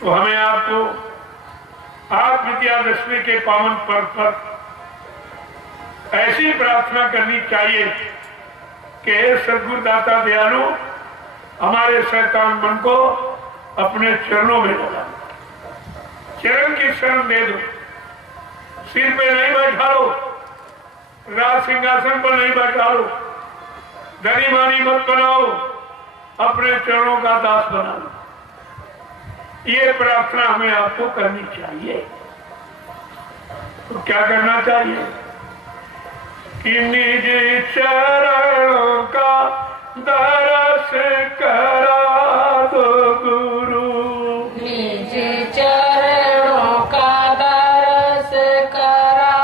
तो हमें आपको आप विजयादशमी के पावन पर्व पर ऐसी प्रार्थना करनी चाहिए कि हे सद्गुरु दाता दयालु, हमारे शैतान मन को अपने चरणों में लगा, चरण की शरण दे दो, सिर पे नहीं बैठा लो, राज सिंहासन पर नहीं बैठा लो, धनी मानी मत बनाओ, अपने चरणों का दास बना लो। ये प्रार्थना हमें आपको करनी चाहिए। तो क्या करना चाहिए कि निज चरणों का दर्श करा दो गुरु, निज चरणों का दर्श करा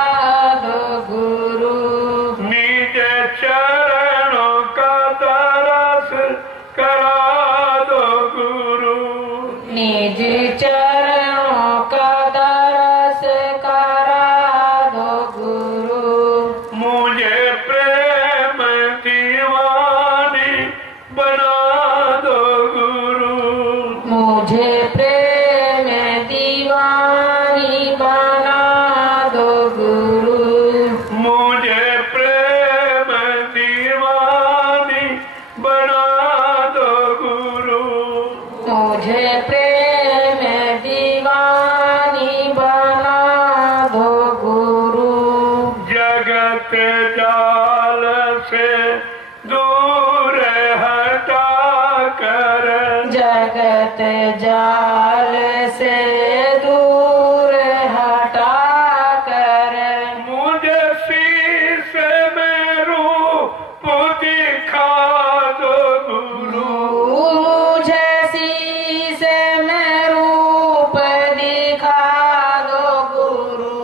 दो गुरु, निज चरणों का दर्श करा दो गुरु, निज चरणों का दर्श करा दो गुरु, मुझे प्रेम दीवानी बना दो गुरु, मुझे प्रेम दीवानी बना दो गुरु, मुझे प्रेम दीवानी बना दो गुरु, मुझे प्रेम दीवानी बना दो गुरु, जगत जाल से दूर हटा कर, जगत जाल से दूर हटा कर, मुझे शीश में रूप दिखा दो गुरु, मुझे शीश में रूप दिखा दो गुरु,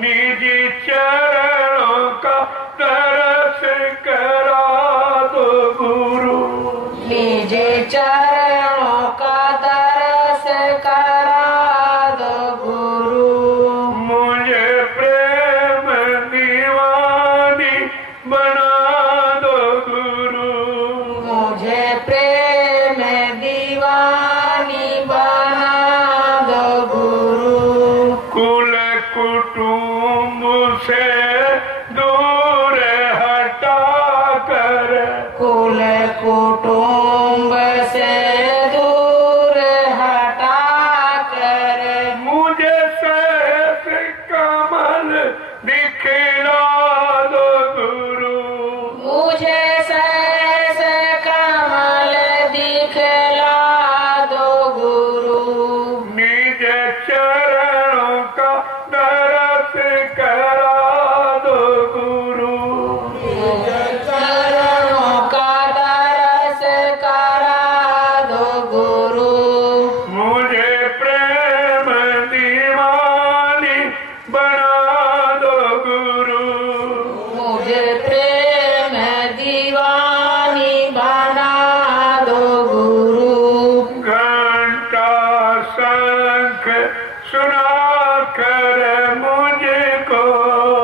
निज चरणों का दर्श करा दो गुरु, निज चरणों का दर्श करा दो गुरु, मुझे प्रेम दीवानी बना दो गुरु, मुझे प्रेम दीवानी बना दो गुरु, कुल कुटुंब से दूर हटा कर, कुल कुटुंब से दूर हटा कर, मुझे सैफ कमल दिखला दो गुरु, मुझे सहस कमल दिखला दो गुरु, निज चरणों का दर्श करा दो गुरु, चरणों का दर्श करा दो गुरु, मुझे प्रेम दीवानी बना दो गुरु, मुझे प्रेम दीवानी बना दो गुरु, घंटा शंख सुना कर मुझको,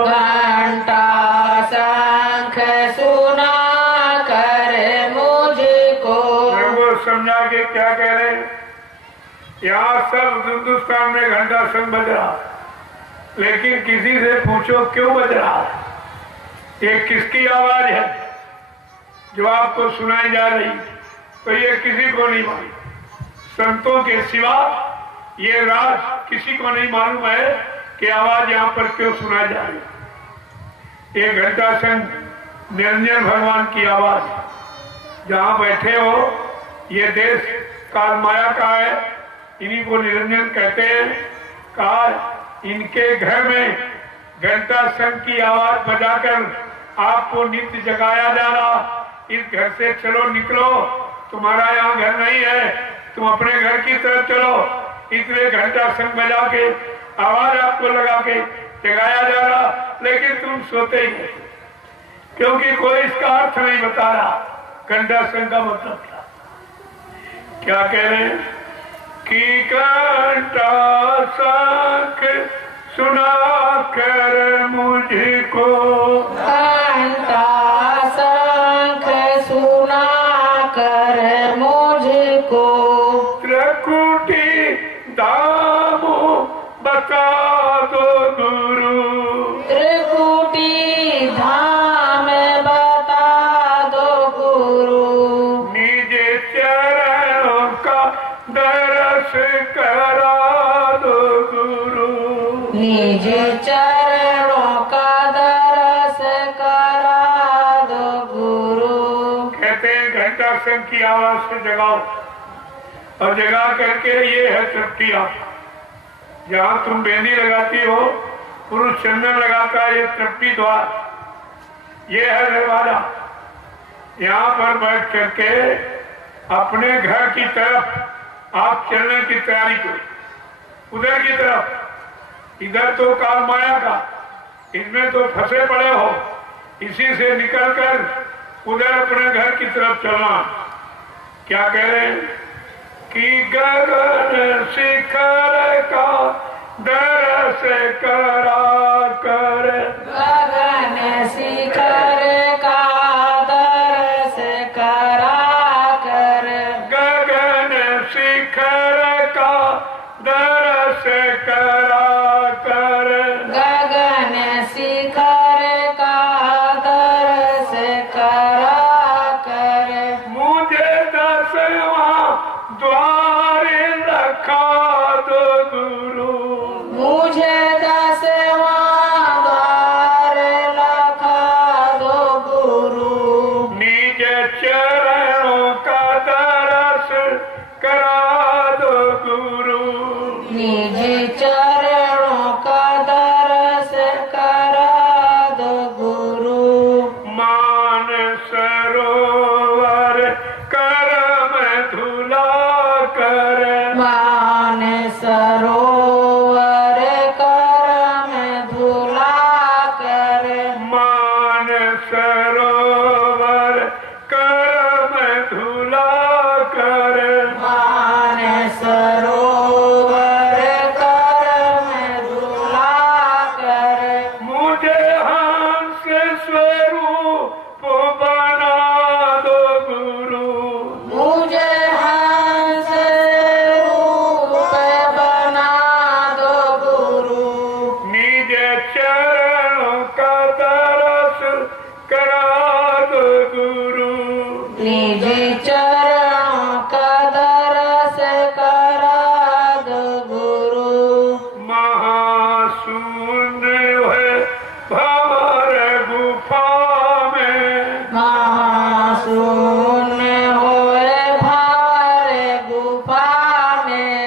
घंटा शंख सुना कर मुझको, वो समझा के क्या कह रहे हैं, यहाँ सब हिंदुस्तान में घंटा शंख बज रहा है, लेकिन किसी से पूछो क्यों बज रहा है, ये किसकी आवाज है जो आपको सुनाई जा रही, तो ये किसी को नहीं मालूम, संतों के सिवा ये राज किसी को नहीं मालूम है कि आवाज यहाँ पर क्यों सुनाई जा रही है। ये घंटा शंख निरंजन भगवान की आवाज, जहाँ बैठे हो ये देश काल माया का है, इन्हीं को निरंजन कहते हैं। काल इनके घर में घंटा शंख की आवाज बजाकर आपको नित्य जगाया जा रहा, इस घर से चलो निकलो, तुम्हारा यहाँ घर नहीं है, तुम अपने घर की तरफ चलो, इसलिए घंटा शंख बजा के आवाज आपको लगा के जगाया जा रहा, लेकिन तुम सोते ही नहीं, क्योंकि कोई इसका अर्थ नहीं बता रहा घंटा शंख का मतलब क्या कह रहे हैं कि घंटा शंख सुना कर मुझको, घंटा शंख सुना कर मुझको, त्रिकुटी धाम बता दो गुरु, त्रिकुटी धाम बता दो गुरु, निज चरणों का दर्श करा दो गुरु, निज चरणों का दर्श करा दो गुरु। कहते हैं घंटा संघ की आवाज से जगाओ, और जगा करके ये है तृप्तियां। जहां तुम बेंदी लगाती हो, पुरुष चंदन लगाता है, ये तृप्ति द्वार, ये है दरवाजा। यहाँ पर बैठ करके अपने घर की तरफ आप चलने की तैयारी करो, उधर की तरफ। इधर तो काल माया का, इसमें तो फंसे पड़े हो, इसी से निकलकर उधर अपने घर की तरफ चलना। क्या कह रहे हैं कि गगन शिखर का दर्श करा कर, गगन शिखर का दर्श करा कर, गगन शिखर का दर्श करा कर, गगन शिखर का दर्श करा कर, मुझे दसवां द्वार रखा दो गुरु, मुझे दसवां द्वार लखा दो गुरु, निज चरणों का दर्श करा दो गुरु, निज चरणों का दर्श करा दो गुरु। मान सरोवर करम धुला कर, मान सरोवर करम धुला कर, मान सरोवर करम धुला कर, मान सरोवर करम धुला कर, मुझे हंस स्वरूप बना दो गुरु, मुझे हंस रूप बना दो गुरु, निज चरणों का दर्श करा दो गुरु, निज चरणों का दर्श करा दो गुरु। महाशून्य है भंवर गुफा में, महाशून्य होए भारे गुफा में,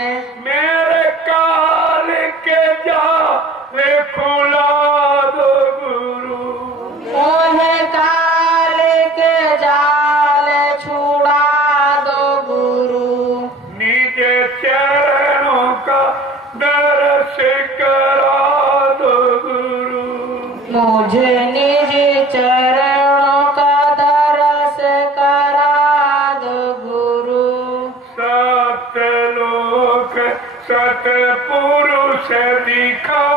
मेरे काल के जाले खुला दो गुरु, मोहे काल के जाल छुड़ा दो गुरु, निज चरणों का दर्श करा दो गुरु, मुझे निज चरणों का दर्श करा दो गुरु। सतलोक सतपुरुष दिखा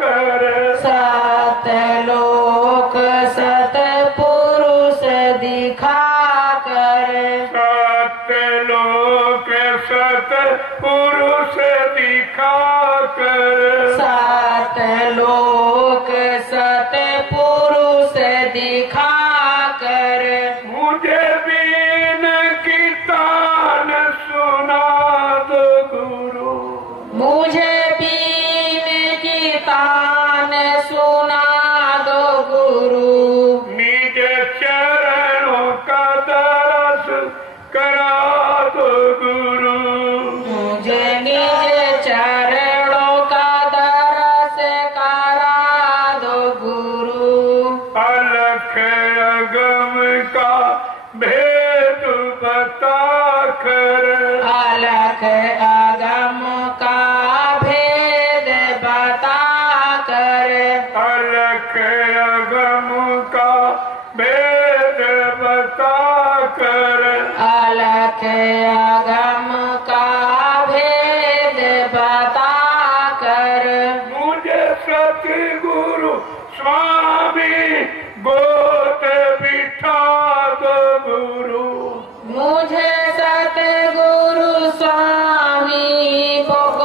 कर, सतलोक सतपुरुष दिखा कर, सतलोक सतपुरुष दिखा कर, सतलोक सतपुरुष दिखा कर, मुझे बीन की तान सुना दो गुरु, मुझे बीन की तान सुना दो गुरु, निज चरणों का दर्श करा दो गुरु, मुझे निज चरणों का दर्श करा दो गुरु। अलख अगम का भेद बता कर, अलख अगम का भेद बता कर, अलख अगम का भेद बता कर, अलख अगम का भेद बता कर, मुझे सतगुरु स्वामी गोद बिठा दो गुरु, मुझे सतगुरु स्वामी गोद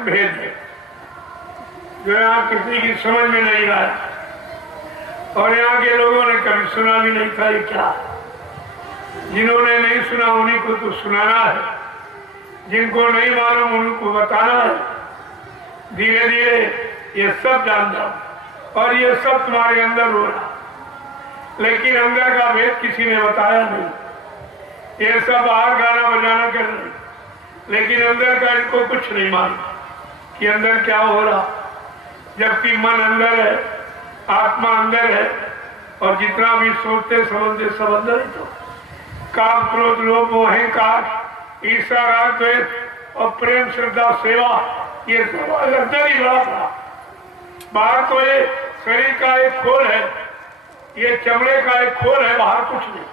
परम भेद है जो यहाँ किसी की समझ में नहीं आया, और यहाँ के लोगों ने कभी सुना भी नहीं था। ये क्या, जिन्होंने नहीं सुना उन्हीं को तो सुनाना है, जिनको नहीं मालूम उनको बताना है। धीरे धीरे ये सब जान जाओ और ये सब तुम्हारे अंदर हो रहा, लेकिन अंदर का भेद किसी ने बताया नहीं। ये सब बाहर गाना बजाना कर रहे, लेकिन अंदर का इनको कुछ नहीं मालूम कि अंदर क्या हो रहा। जबकि मन अंदर है, आत्मा अंदर है, और जितना भी सोचते समझते सब अंदर ही तो। काम, क्रोध, लोभ, मोह, अहंकार, ईर्ष्या, राग, द्वेष और प्रेम, श्रद्धा, सेवा, ये सब अंदर ही बड़ा था। बाहर तो ये शरीर का एक खोल है, ये चमड़े का एक खोल है, बाहर कुछ नहीं,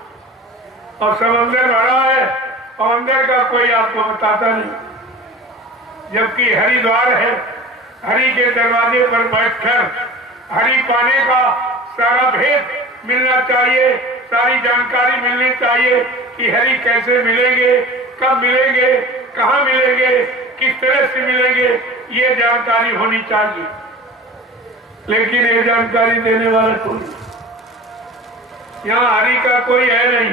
और सब अंदर भरा है, और अंदर का कोई आपको बताता नहीं। जबकि हरिद्वार है, हरि के दरवाजे पर बैठकर हरि पाने का सारा भेद मिलना चाहिए, सारी जानकारी मिलनी चाहिए कि हरि कैसे मिलेंगे, कब मिलेंगे, कहाँ मिलेंगे, किस तरह से मिलेंगे, ये जानकारी होनी चाहिए। लेकिन ये जानकारी देने वाला कोई, यहाँ हरि का कोई है नहीं,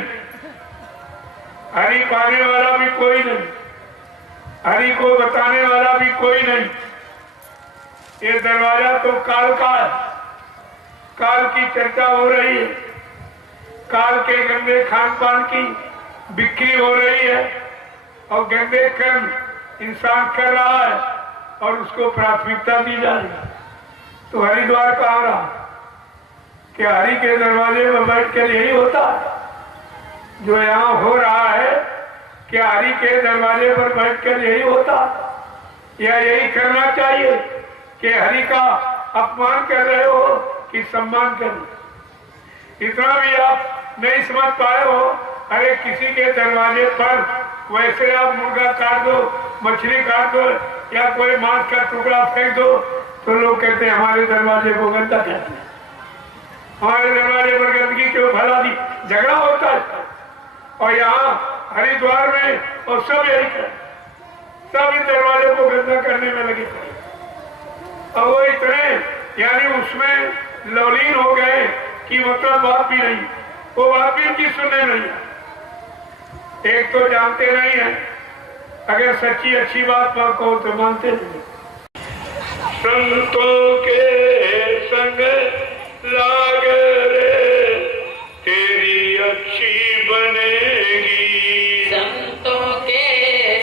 हरि पाने वाला भी कोई नहीं, हरि को बताने वाला भी कोई नहीं। ये दरवाजा तो काल का है, काल की चर्चा हो रही है, काल के गंदे खान पान की बिक्री हो रही है, और गंदे कर्म इंसान कर रहा है और उसको प्राथमिकता दी जा रही है। तो हरिद्वार कहाँ रहा? क्या हरि के दरवाजे में बैठ कर यही होता है जो यहाँ हो रहा है? क्या हरि के दरवाजे पर बैठकर यही होता, या यही करना चाहिए कि हरि का अपमान कर रहे हो कि सम्मान कर रहे? इतना भी आप नहीं समझ पाए हो। अरे किसी के दरवाजे पर वैसे आप मुर्गा काट दो, मछली काट दो, या कोई मांस का टुकड़ा फेंक दो, तो लोग कहते हैं हमारे दरवाजे को गंदा कहते हैं, हमारे दरवाजे पर गंदगी क्यों फैला दी, झगड़ा होता है। और यहाँ हरिद्वार में और सब यही कर, सब इन दरवाजे को गंदा करने में लगे। और वो इतने यानी उसमें लवलीन हो गए कि मतलब बात भी नहीं, वो बात भी उनकी सुनने नहीं है। एक तो जानते नहीं है, अगर सच्ची अच्छी बात कहो तो मानते नहीं। संतों के संग लाग रे तेरी अच्छी बनेगी, संतों के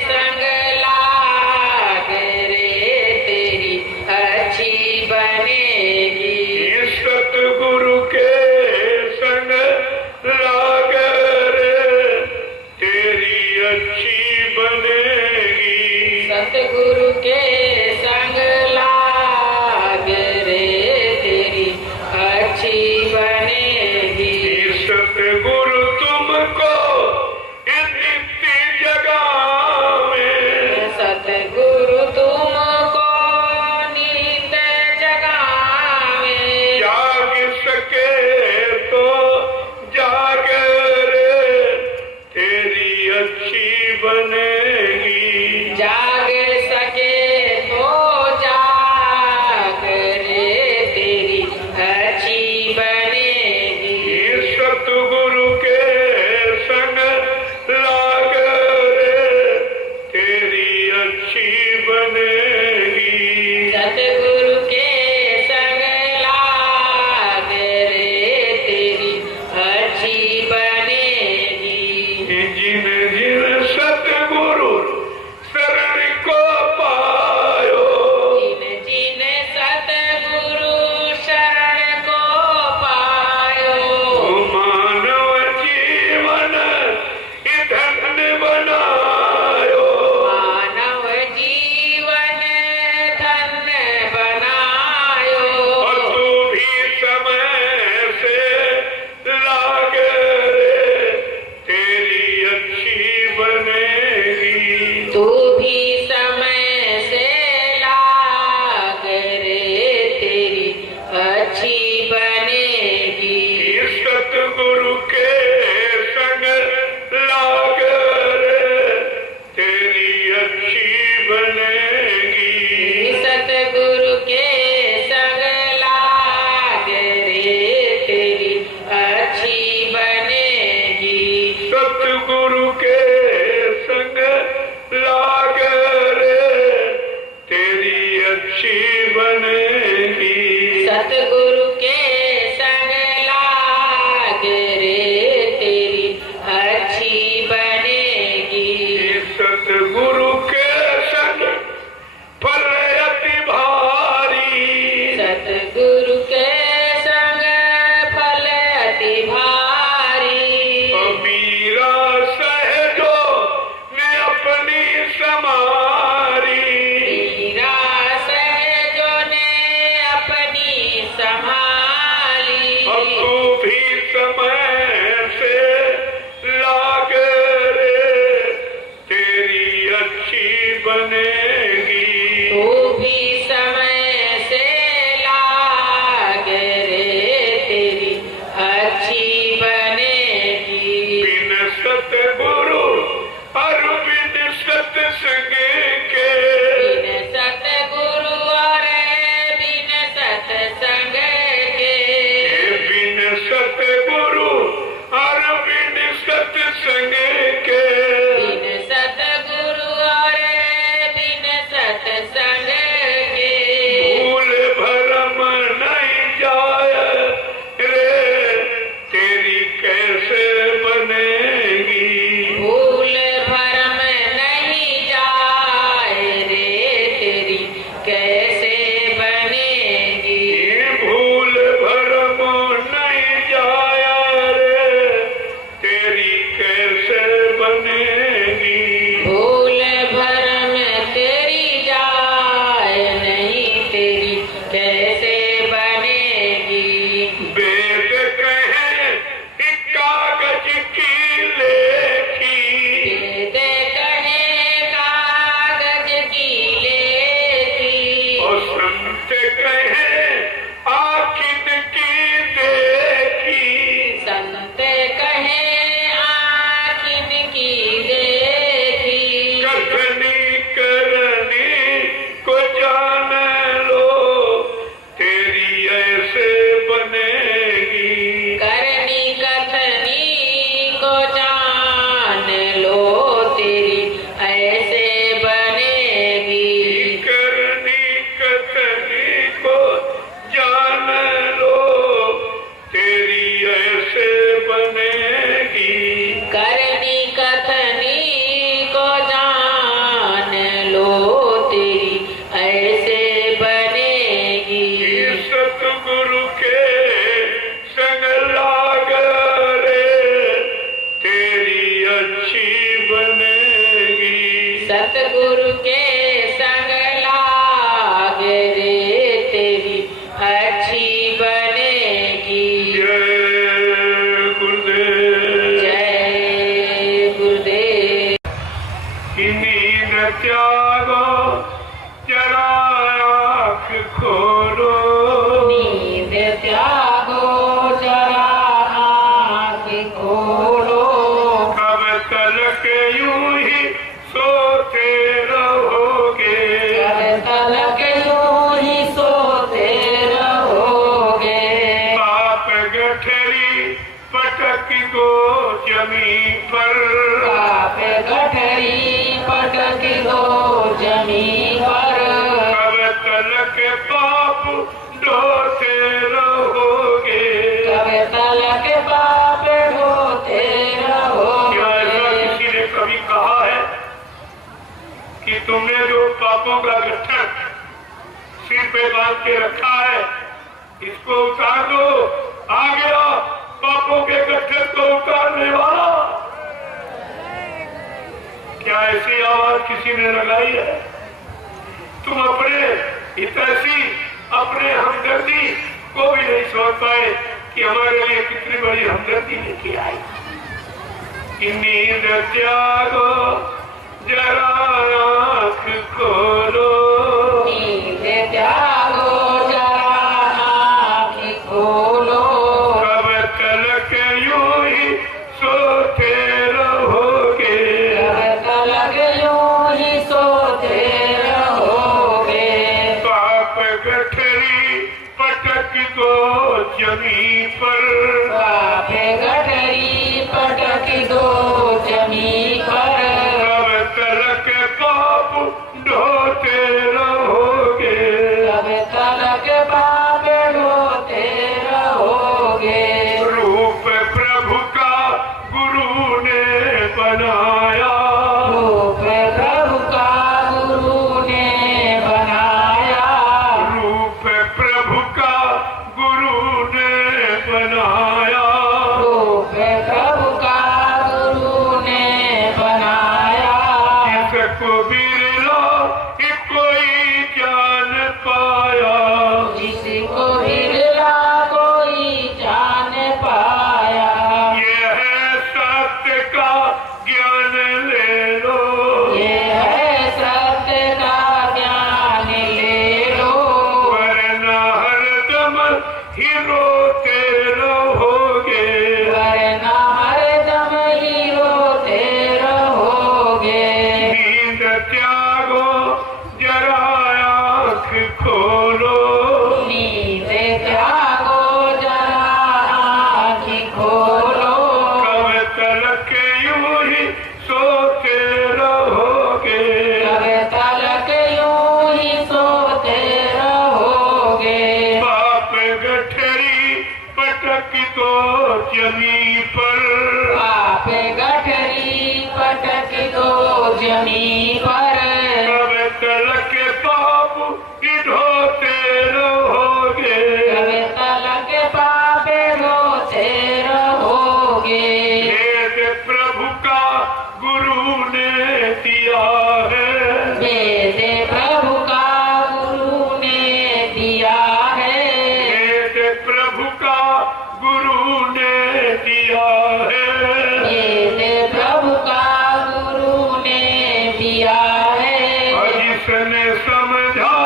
संग लाग रे तेरी अच्छी बनेगी, सतगुरु के संग लाग रे तेरी अच्छी बनेगी, सतगुरु के संग लाग रे तेरी अच्छी बनेगी, सतगुरु तुमको नित्य जगावे, सतगुरु तुमको नित जगावे, जाग सके तो जाग रे तेरी अच्छी बनेगी, जाग सके तो जाग रे तेरी अच्छी बनेगी, सतगुरु के संग लाग रे तेरी अच्छी बनेगी, सतगुरु के संग लाग रे तेरी अच्छी बनेगी, जिन जिन सतगुरु शरण को पायो, जिन जिन सतगुरु शरण को पायो, मानव जीवन धन्य बनायो, मानव जीवन धन्य बनायो, और तू भी समय से लाग रे तेरी अच्छी बनेगी, तू भी समय से लाग रे तेरी अच्छी बनेगी, सतगुरु के संग लाग रे तेरी अच्छी बनेगी, बनेगी। तू भी समय से लाग रे तेरी अच्छी बनेगी। बिन सतगुरु और बिन सत्संग के, बिन सतगुरु और बिन सत्संग के, बिन सतगुरु और बिन सत्संग के, बिन सतगुरु और बिन सत्संग के, भूल भरम नहीं जाए रे तेरी कैसे बनेगी। भूल भरम नहीं जाए रे तेरी कैसे बनेगी। भूल भरम नहीं जाए रे तेरी कैसे बनेगी। भूल भरम तेरी जाए नहीं तेरी कैसे बनेगी। वेद कहे कागज की लेखी, वेद कहे कागज की लेखी, और संत कहे आखिर की देखी। संत कहे आखिन की देखी। कथनी करनी को जान लो तेरी ऐसे बनेगी। करनी कथनी को जान लो तेरी ऐसे बनेगी। करनी कथनी को जान लो तेरी ऐसे बनेगी। करनी कथनी को जान लो तेरी ऐसे बनेगी। सतगुरु के संग लाग रे तेरी अच्छी बनेगी। सतगुरु के संग लाग रे तेरी अच्छी बनेगी। जय गुरुदेव। जय गुरुदेव। कि नींद त्यागो जरा आँख खोलो, नींद त्यागो जरा आँख खोलो। कब तलक यूं ही सोते रहोगे। कब तलक यूं ही सोते रहोगे। पाप गठरी पटक दो जमीन पर, पाप गठरी पटक दो जमीन पर। कब तलक पाप ढोते रहोगे। कब तलक पाप ढोते क्या ऐसा रहोगे। किसी ने कभी कहा है कि तुमने जो पापों का गट्ठर सिर पे बांध के रखा है इसको उतार दो, आ गया पापों के गट्ठर को उतारने वाला। क्या ऐसी आवाज किसी ने लगाई है? तुम अपने हितैषी अपने हमदर्दी को भी नहीं सोच पाए कि हमारे लिए कितनी बड़ी हमदर्दी लेके आई। कि नींद त्यागो जरा आँख खोलो, नींद त्यागो जरा आँख खोलो। कब तलक यूं ही सोते रहोगे। कब तलक यूं ही सोते रहोगे। पाप गठरी पटक दो जमीन पर, पाप गठरी पटक दो जमीन पर। कब तलक पाप ढोते रहोगे। कब तलक पाप ढोते रहोगे। रूप प्रभु का गुरु ने बनाया, रूप प्रभु का गुरु ने बनाया। रूप प्रभु का गुरु ने बनाया। रूप प्रभु का गुरु ने बनाया। जिसको बिरला कोई जान पाया, जिसको बिरला कोई जान पाया। ये है सत्य का ज्ञान ले लो। ये है सत्य त्यागो जरा आँख खोलो, नींद त्यागो जरा आँख खोलो, कब तलक यूं ही सोते रहोगे, कब तलक यूं ही सोते रहोगे। बाप गठरी पटक तो जमी पर, बाप गठरी पटक दो जमी पर, कब तलक पाप ढोते रहोगे, कब तलक पाप ढोते रहोगे। वेद प्रभु का गुरु ने दिया है, वेद प्रभु का गुरु ने दिया है, वेद प्रभु का गुरु ने दिया है, वेद प्रभु का गुरु ने दिया है। और जिसने समझा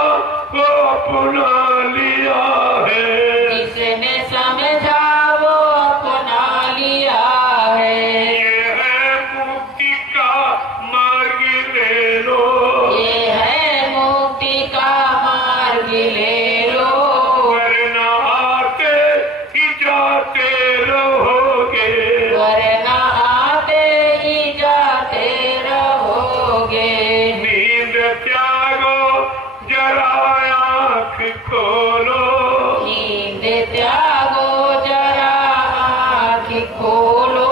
वो अपना लिया है, जिसने समझा वो अपना लिया है। ये है मुक्ति का मार्ग ले लो, ये है मुक्ति का मार्ग ले लो, वरना आते ही जाते रहोगे, वरना आते ही जाते रहोगे। नींद त्यागो जरा आँख खोलो, नींद त्यागो जरा आँख खोलो,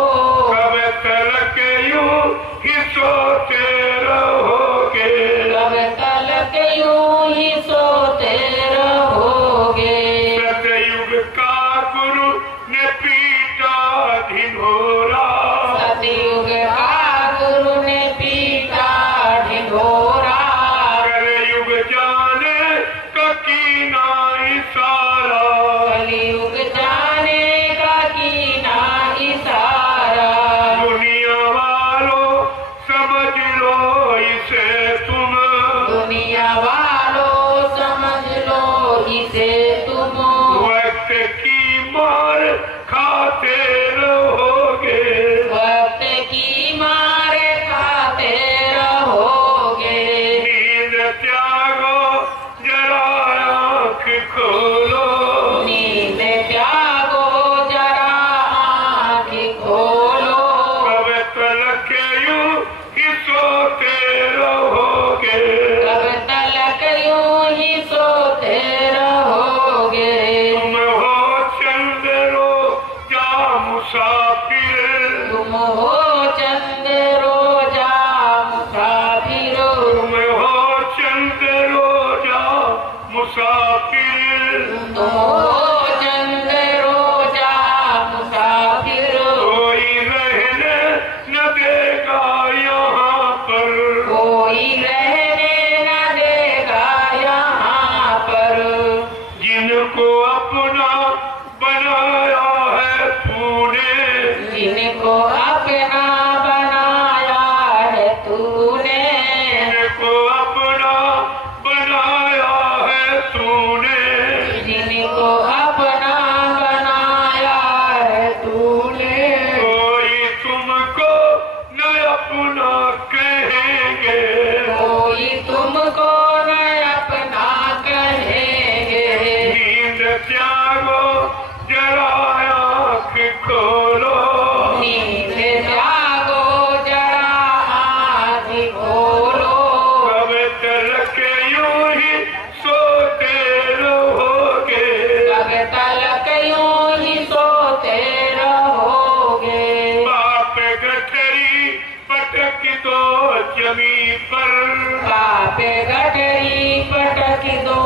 कब तलक यूं ही सोते रहोगे, कब तलक यूं ही सोते रहोगे। सतयुग का गुरु ने पीटा ढिढोरा, सतयुग का गुरु ने पीटा ढिढोरा, कलयुग जाने का कीना इशारा, कलयुग जाने का कीना इशारा। दुनिया वालों समझ लो इसे तुम, दुनिया वालों समझ लो इसे तुम, वक्त की मार खाते रहोगे, वक्त की मार खाते रहोगे। नींद त्यागो जरा आँख खोलो, नींद त्यागो जरा आँख खोलो, कब तलक यूं ही सोते रहोगे, कब तलक यूं ही सोते रहोगे। तुम हो चंद्रो जा मुसाफिर, तुम हो चंद रोजा मुसाफिर, तुम हो चंद्रो जा मुसाफिर, तुम हो चंद रोजा मुसाफिर। कोई रहने न देगा यहाँ पर, कोई रहने न देगा यहाँ पर, जिनको अपना बनाया है तूने, जिनको अपना बनाया है तूने, जिनको अपना बनाया है तूने, जिनको अपना बनाया है तूने। कोई तुमको न अपना कहेंगे, कोई तुमको न अपना कहेंगे। नींद त्यागो जरा आँख खोलो, नींद त्यागो जरा आँख खोलो, कब तलक यूं ही सोते रहोगे, कब तलक यूं ही सोते रहोगे। बाप गठरी पटक दो जमी पर, बाप गठरी पटक दो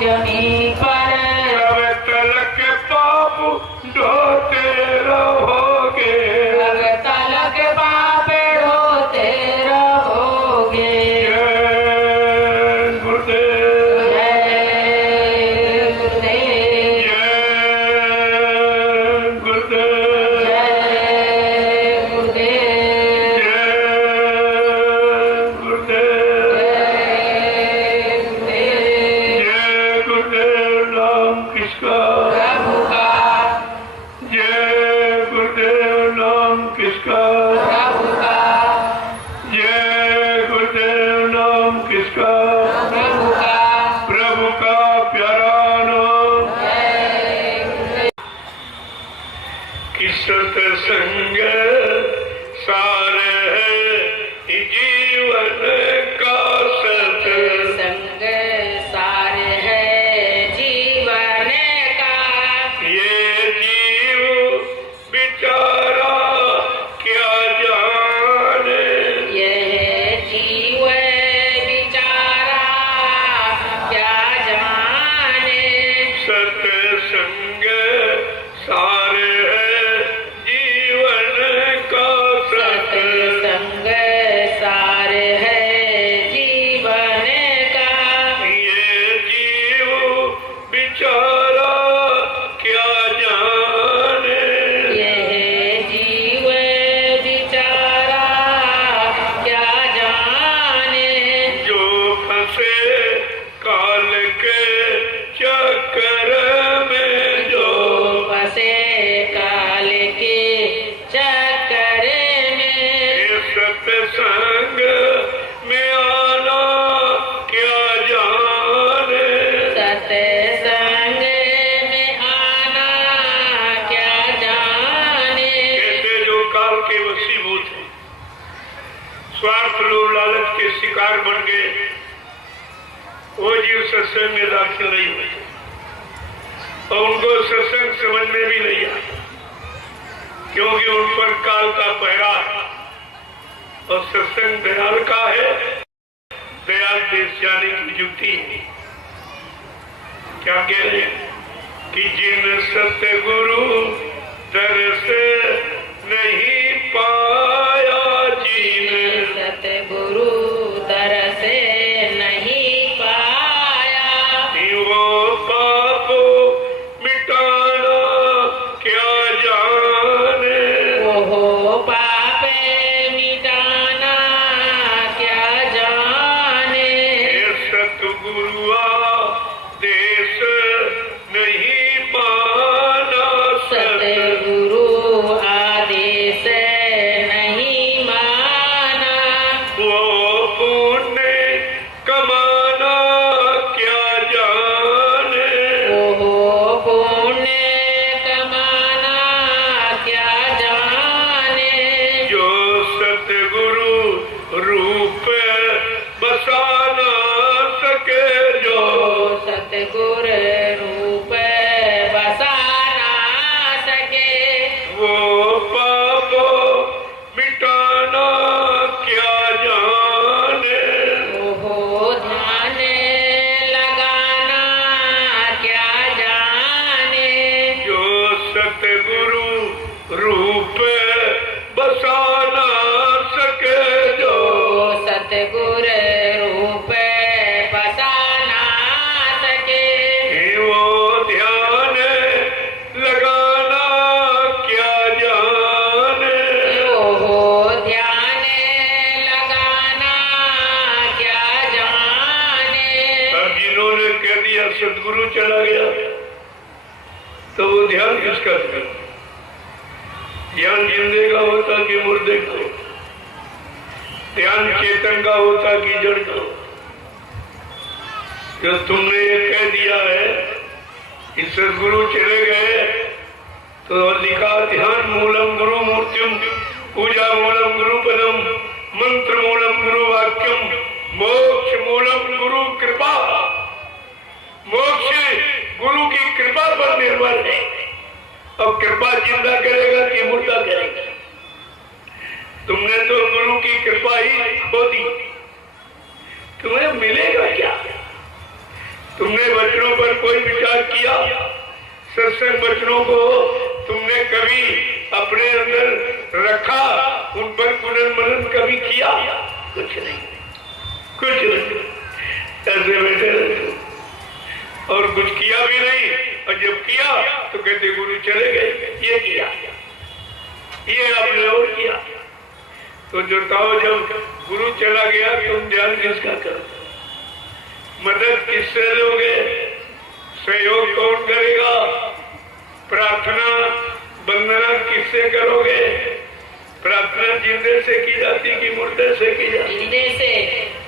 जमी पर, कब तलक पाप ढोते रहोगे, कब तलक पाप ढोते रहोगे। जय गुरुदेव, जय गुरुदेव, जय गुरुदेव, जय गुरुदेव, जय गुरुदेव, जय किसका? प्रभु का। प्रभु का प्यारा नाम। कि सत्संग सार है जीवन का, सत्संग सार है जीवन का। ये जीव बेचारा क्या जाने, यह जीव बेचारा क्या जाने। सत्संग सार है जीवन का, सत्संग सार है जीवन का। ये जीव बेचारा क्या जाने, यह जीव बेचारा क्या जाने। जो फंसे काल के चक्कर में, जो फंसे काल के चक्कर में। ये सत्संग में आना क्या जाने, सत्संग में आना क्या जाने। कहते जो काल के वशीभूत हैं, स्वार्थ लोभ लालच के शिकार बन गए, वो जीव सत्संग में दाखिल नहीं हुए और उनको सत्संग समझ में भी नहीं आया, क्योंकि उन पर काल का पहरा है। और सत्संग दयाल का है, दयाल देश जाने की युक्ति है। क्या कह रहे हैं कि जिन सतगुरु दर्श नहीं पाया, जिन सतगुरु दरस नहीं पाया। वो पाप मिटाना क्या जाने, ओहो पाप मिटाना क्या जाने। ये सतगुरुआ देश नहीं माना, सतगुरु आदेश नहीं माना। वो पुण्य कमाना क्या जाने, ओहो पुण्य कमाना क्या जाने। जो सतगुरु रूप बसाना सके, जो सतगुर रूप बसा ना सके। वो पाप मिटाना क्या जाने, ओहो ध्यान लगाना क्या जाने। जो सतगुरु रूप बसाना सके, जो सतगुर रूप बसा ना सके। वो ध्यान लगाना क्या जाने, ओहो ध्यान लगाना क्या जाने। अब जिन्होंने कह दिया सतगुरु चला गया, तो वो ध्यान किसका करें? ध्यान जिंदे का होता कि मुर्दे का होता? ध्यान चेतन का होता कि जड़ का होता? जो तुमने ये कह दिया है कि सदगुरु चले गए, तो लिखा ध्यान मूलम गुरु मूर्तिम, पूजा मूलम गुरु पदम, मंत्र मूलम गुरु वाक्यम, मोक्ष मूलम गुरु कृपा। मोक्ष गुरु की कृपा पर निर्भर है। अब कृपा जिंदा करेगा कि मुर्दा करेगा? तुमने तो गुरु की कृपा ही खो दी, तुम्हें मिलेगा क्या? तुमने वचनों पर कोई विचार किया? सत्संग वचनों को तुमने कभी अपने अंदर रखा? उन पर पुनर्मनन कभी किया? कुछ नहीं, कुछ नहीं, ऐसे बैठे रहते और कुछ किया भी नहीं। और जब किया तो कहते गुरु चले गए, ये किया, ये आपने और किया। तो जो बताओ, जब गुरु चला गया तुम ध्यान किसका करो? मदद किससे लोगे? सहयोग कौन करेगा? प्रार्थना वंदना किससे करोगे? प्रार्थना जिंदे से की जाती कि मुर्दे से की जाती? जिंदे से।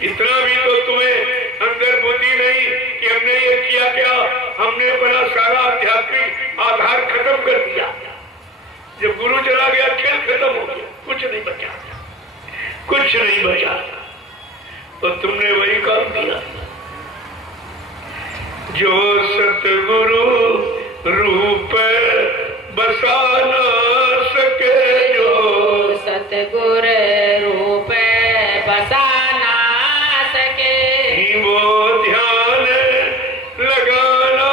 इतना भी तो तुम्हें हमने अपना सारा आध्यात्मिक आधार खत्म कर दिया। जब गुरु चला गया खेल खत्म हो गया, कुछ नहीं बचा, कुछ नहीं बचा। तो तुमने वही काम किया जो सतगुरु रूप बसा न सके, जो सतगुर रूप बसा ना सके। वो ध्यान लगाना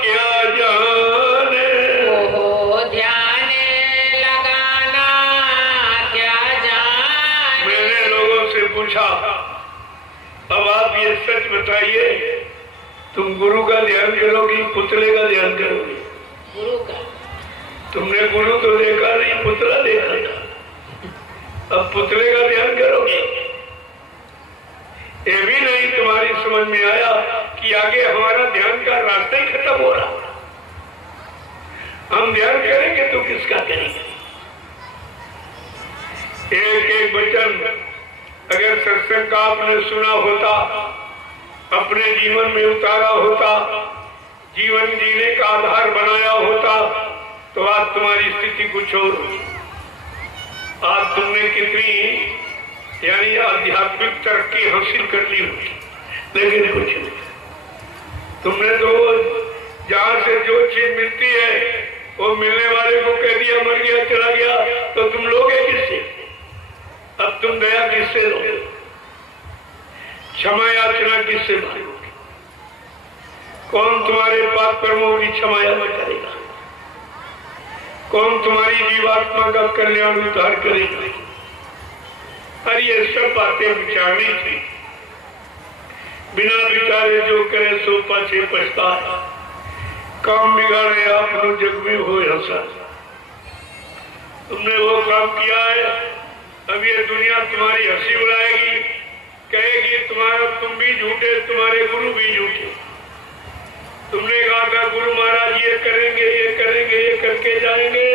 क्या जाने, वो ध्यान लगाना क्या जाने। मैंने लोगों से पूछा, अब आप ये सच बताइए, तुम गुरु का ध्यान करोगी पुतले का ध्यान करोगी? गुरु का। तुमने गुरु तो देखा नहीं, पुतला देखा था, अब पुतले का ध्यान करोगे? ये भी नहीं तुम्हारी समझ में आया कि आगे हमारा ध्यान का रास्ता ही खत्म हो रहा। हम ध्यान करेंगे तो किसका करेंगे? एक एक वचन अगर सत्संग का आपने सुना होता, अपने जीवन में उतारा होता, जीवन जीने का आधार बनाया होता, तो आज तुम्हारी स्थिति कुछ और होती। आज तुमने कितनी यानी आध्यात्मिक तरक्की हासिल कर ली होती, लेकिन कुछ नहीं। तुमने तो जहां से जो चीज मिलती है वो मिलने वाले को कह दिया मर गया चला गया, तो तुम लोगे किससे? अब तुम दया किससे लोगे? क्षमा याचना किससे मांगोगे? कौन तुम्हारे पाप कर्मों की क्षमा याचना करेगा? कौन तुम्हारी जीवात्मा का कल्याण उद्धार करेगा? अरे ये सब बातें विचारनी थी। बिना विचारे जो करे सो पाछे पछताए, काम बिगाड़े आप जग में हो हंसा। तुमने वो काम किया है, अब ये दुनिया तुम्हारी हंसी उड़ाएगी, कहेगी तुम भी झूठे, तुम्हारे गुरु भी झूठे। तुमने कहा था गुरु महाराज ये करेंगे ये करेंगे ये करके जाएंगे,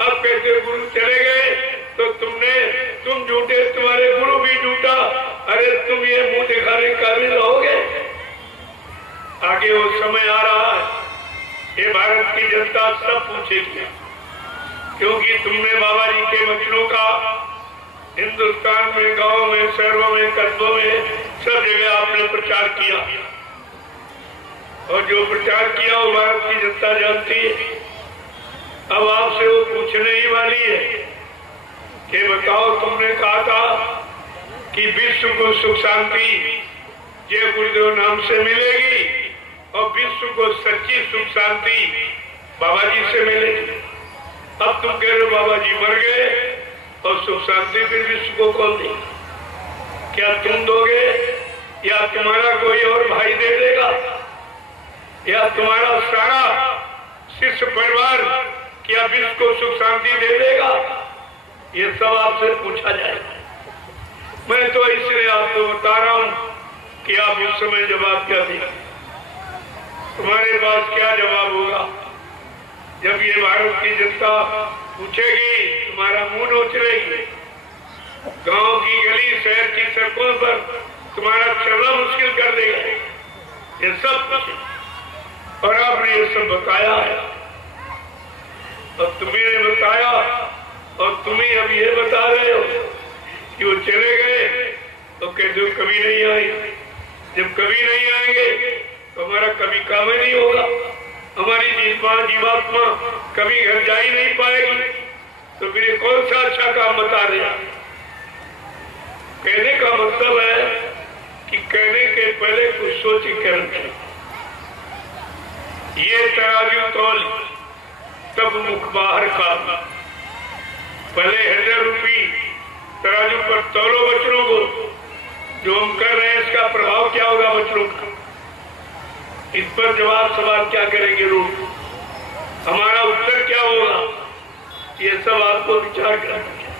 अब कैसे गुरु चले गए तो तुम झूठे, तुम्हारे गुरु भी झूठा। अरे तुम ये मुंह दिखाने काबिल रहोगे? आगे वो समय आ रहा है, ये भारत की जनता सब पूछेगी, क्योंकि तुमने बाबा जी के वचनों का हिंदुस्तान में, गांव में, शहरों में, कस्बों में, सब जगह आपने प्रचार किया, और जो प्रचार किया वो भारत की जनता जानती है। अब आपसे वो पूछने ही वाली है कि बताओ, तुमने कहा था कि विश्व को सुख शांति जय गुरुदेव नाम से मिलेगी, और विश्व को सच्ची सुख शांति बाबा जी से मिलेगी। अब तुम कह रहे हो बाबा जी मर गए और सुख शांति फिर विश्व को कौन देगा? क्या तुम दोगे, या तुम्हारा कोई और भाई दे देगा, या तुम्हारा सारा शिष्य परिवार क्या विश्व को सुख शांति दे देगा? ये सब आपसे पूछा जाएगा। मैं तो इसलिए आपको बता रहा हूं कि आप उस समय जवाब क्या देंगे। तुम्हारे पास क्या जवाब होगा जब ये भारत की जनता पूछेगी, तुम्हारा मुंह नोच लेगी। गांव की गली, शहर की सड़कों पर तुम्हारा चलना मुश्किल कर देगा। ये सब कुछ, और आपने ये सब बताया है, अब तुम्ही ने बताया, और तुम्ही अब ये बता रहे हो कि वो चले गए तो कहते हो कभी नहीं आए। जब कभी नहीं आएंगे तो हमारा कभी काम ही नहीं होगा, हमारी जीवात्मा कभी घर जा ही नहीं पाएगी, तो फिर ये कौन सा अच्छा काम बता रहे हैं? कहने का मतलब है कि कहने के पहले कुछ सोच के रखें। ये तराजू तौल तब मुख बाहर का, पहले हृदय रूपी तराजू पर तौलो बच्चों को। जो हम कर रहे हैं इसका प्रभाव क्या होगा बच्चों का? इस पर जवाब सवाल क्या करेंगे लोग, हमारा उत्तर क्या होगा? ये सब आपको विचार करना चाहिए।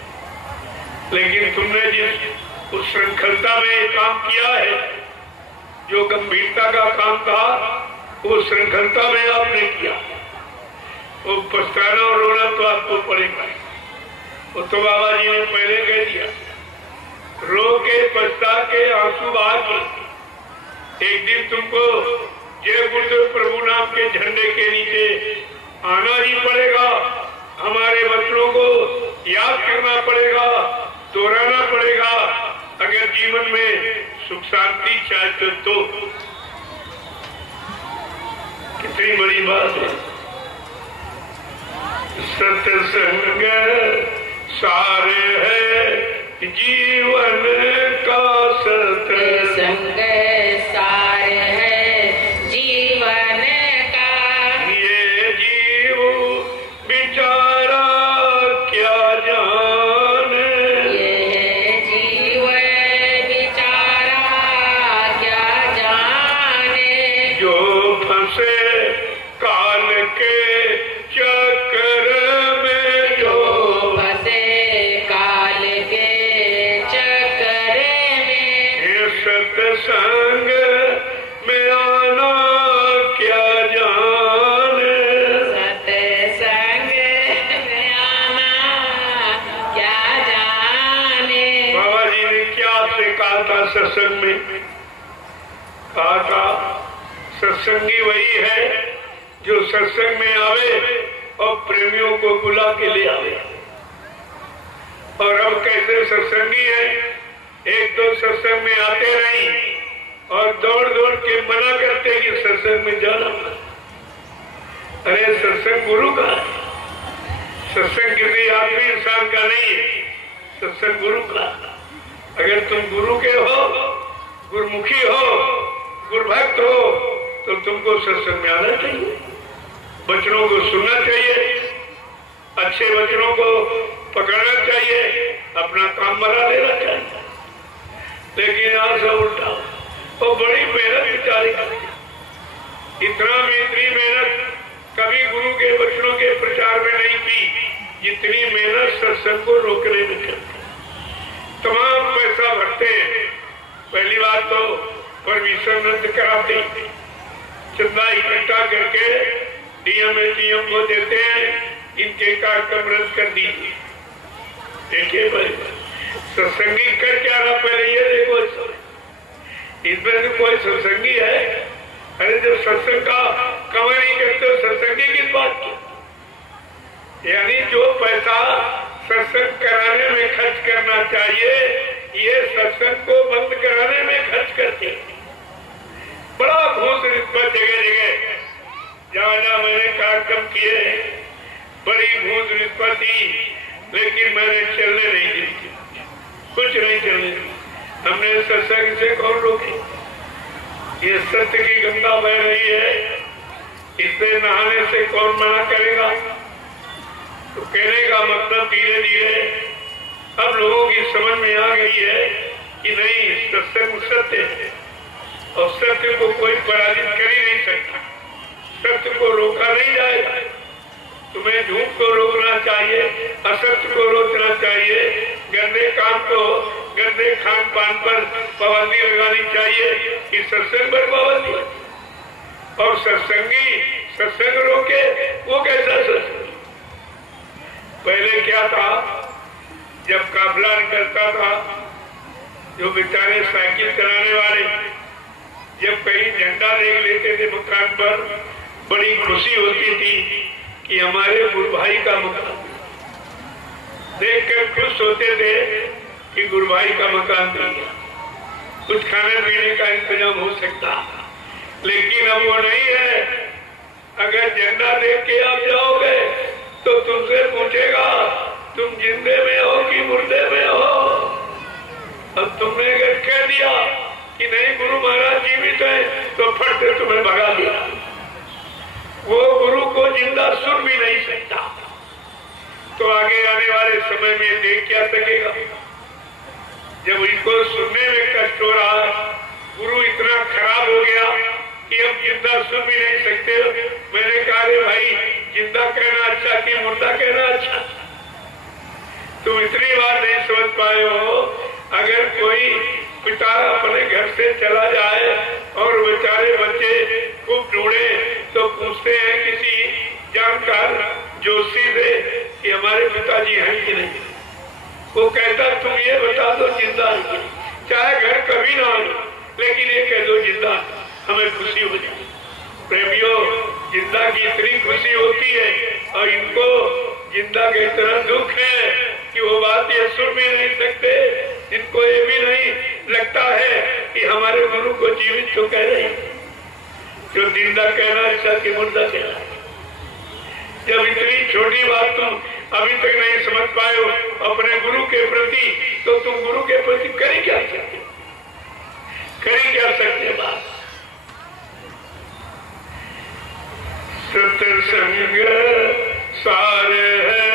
लेकिन तुमने जिस उस श्रृंखलता में काम किया है, जो गंभीरता का काम था, वो श्रृंखलता में आपने किया, वो पछताना और रोना तो आपको पड़ेगा। वो तो बाबा जी ने पहले कह दिया, रो के पछता के आंसू बहा के एक दिन तुमको जय गुरुदेव प्रभु नाम के झंडे के नीचे आना ही पड़ेगा। हमारे बच्चों को याद करना पड़ेगा, दोहराना पड़ेगा, अगर जीवन में सुख शांति चाहते तो। कितनी बड़ी बात है। सत्संग सार है जीवन का, सत्संग सार है जीवन का। ये जीव बेचारा क्या जाने, ये जीव बेचारा क्या जाने। जो फंसे काल के चक्कर में, जो फंसे काल के चक्कर में। ये सत्संग में आना क्या जाने, सत्संग में आना क्या जाने। बाबा जी ने क्या से कहा था सत्संग में? कहा था सत्संगी वही है जो सत्संग में आवे और प्रेमियों को बुला के ले आवे। और अब कैसे सत्संगी है, एक तो सत्संग में आते नहीं और दौड़ दौड़ के मना करते कि सत्संग में जाना। अरे सत्संग गुरु का है, सत्संग किसी आदमी इंसान का नहीं है, सत्संग गुरु का। अगर तुम गुरु के हो, गुरुमुखी हो, गुरुभक्त हो, तो तुमको सत्संग में आना चाहिए, वचनों को सुनना चाहिए, अच्छे वचनों को पकड़ना चाहिए, अपना काम बना लेना चाहिए। लेकिन आज सब उल्टा, और बड़ी मेहनत बेचारी करती, इतनी मेहनत कभी गुरु के वचनों के प्रचार में नहीं की जितनी मेहनत सत्संग को रोकने में करती। तमाम पैसा भरते हैं। पहली बात तो परमिशन रद्द कराते, चंदा इकट्ठा करके डीएम एटीएम को देते हैं, इनके कार्यक्रम रद्द कर दीजिए। देखिए भाई, सत्संगी कर क्या रहा, पहले ये देखो, इसमें से कोई सत्संगी है? अरे जब सत्संग का कवर नहीं करते हो, सत्संगी किस बात की? यानी जो पैसा सत्संग कराने में खर्च करना चाहिए, ये सत्संग को बंद कराने में खर्च करते हैं। बड़ा घूस रिश्वत जगह जगह, जहाँ जहाँ मैंने कार्यक्रम किए, बड़ी घूस रिश्वत थी, लेकिन मैंने चलने नहीं दी, कुछ नहीं चलने दी। हमने सत्संग से कौन रोकी? ये सत्य की गंगा बह रही है, इससे नहाने से कौन मना करेगा? तो कहने का मतलब धीरे धीरे अब लोगों की समझ में आ गई है कि नहीं, सत्संग सत्य है और सत्य को कोई पराजित कर ही नहीं सकता, सत्य को रोका नहीं जाएगा। तुम्हें झूठ को रोकना चाहिए, असत्य को रोकना चाहिए, गंदे काम को, गंदे खान पान पर पाबंदी लगानी चाहिए कि सत्संग पर पाबंदी। और सत्संगी सत्संग रोके, वो कैसा सत्संग? पहले क्या था, जब काफिला निकलता था, जो बेचारे साइकिल चलाने वाले जब कहीं झंडा देख लेते थे मकान पर, बड़ी खुशी होती थी कि हमारे गुरु भाई का मकान, देखकर खुश होते थे कि गुरु भाई का मकान मिल गया, कुछ खाने पीने का इंतजाम हो सकता। लेकिन अब वो नहीं है। अगर झंडा देख के आप जाओगे तो तुमसे पूछेगा तुम जिंदे में हो कि मुर्दे में हो। अब तुमने अगर कह दिया कि नहीं गुरु महाराज जीवित है, तो फट से तुम्हें भगा दिया। वो गुरु को जिंदा सुन भी नहीं सकता, तो आगे आने वाले समय में देख क्या सकेगा? जब इनको सुनने में कष्ट हो रहा है, गुरु इतना खराब हो गया कि अब जिंदा सुन भी नहीं सकते। मैंने कहा रे भाई, जिंदा कहना अच्छा कि मुर्दा कहना अच्छा? तुम इतनी बात नहीं समझ पाए हो। अगर कोई पिता अपने घर से चला जाए और बेचारे बच्चे खूब ढूंढे, तो पूछते हैं किसी जानकार जोशी से कि हमारे पिताजी हैं कि नहीं। वो कहता तुम ये बता दो जिंदा है कि, चाहे घर कभी ना हो, लेकिन ये कह दो जिंदा, हमें खुशी हो जाए। प्रेमियों, जिंदा की इतनी खुशी होती है और इनको जिंदा के इतना दुख है कि वो बात ये सुन भी नहीं सकते। इनको ये भी नहीं लगता है कि हमारे गुरु को जीवित तो कह रहे हैं, जो जिंदा कहना अच्छा कि मुर्दा कहना। जब इतनी छोटी बात तुम अभी तक नहीं समझ पाए हो अपने गुरु के प्रति, तो तुम गुरु के प्रति करी क्या सकते, करी क्या सकते बात। सत्संग सार है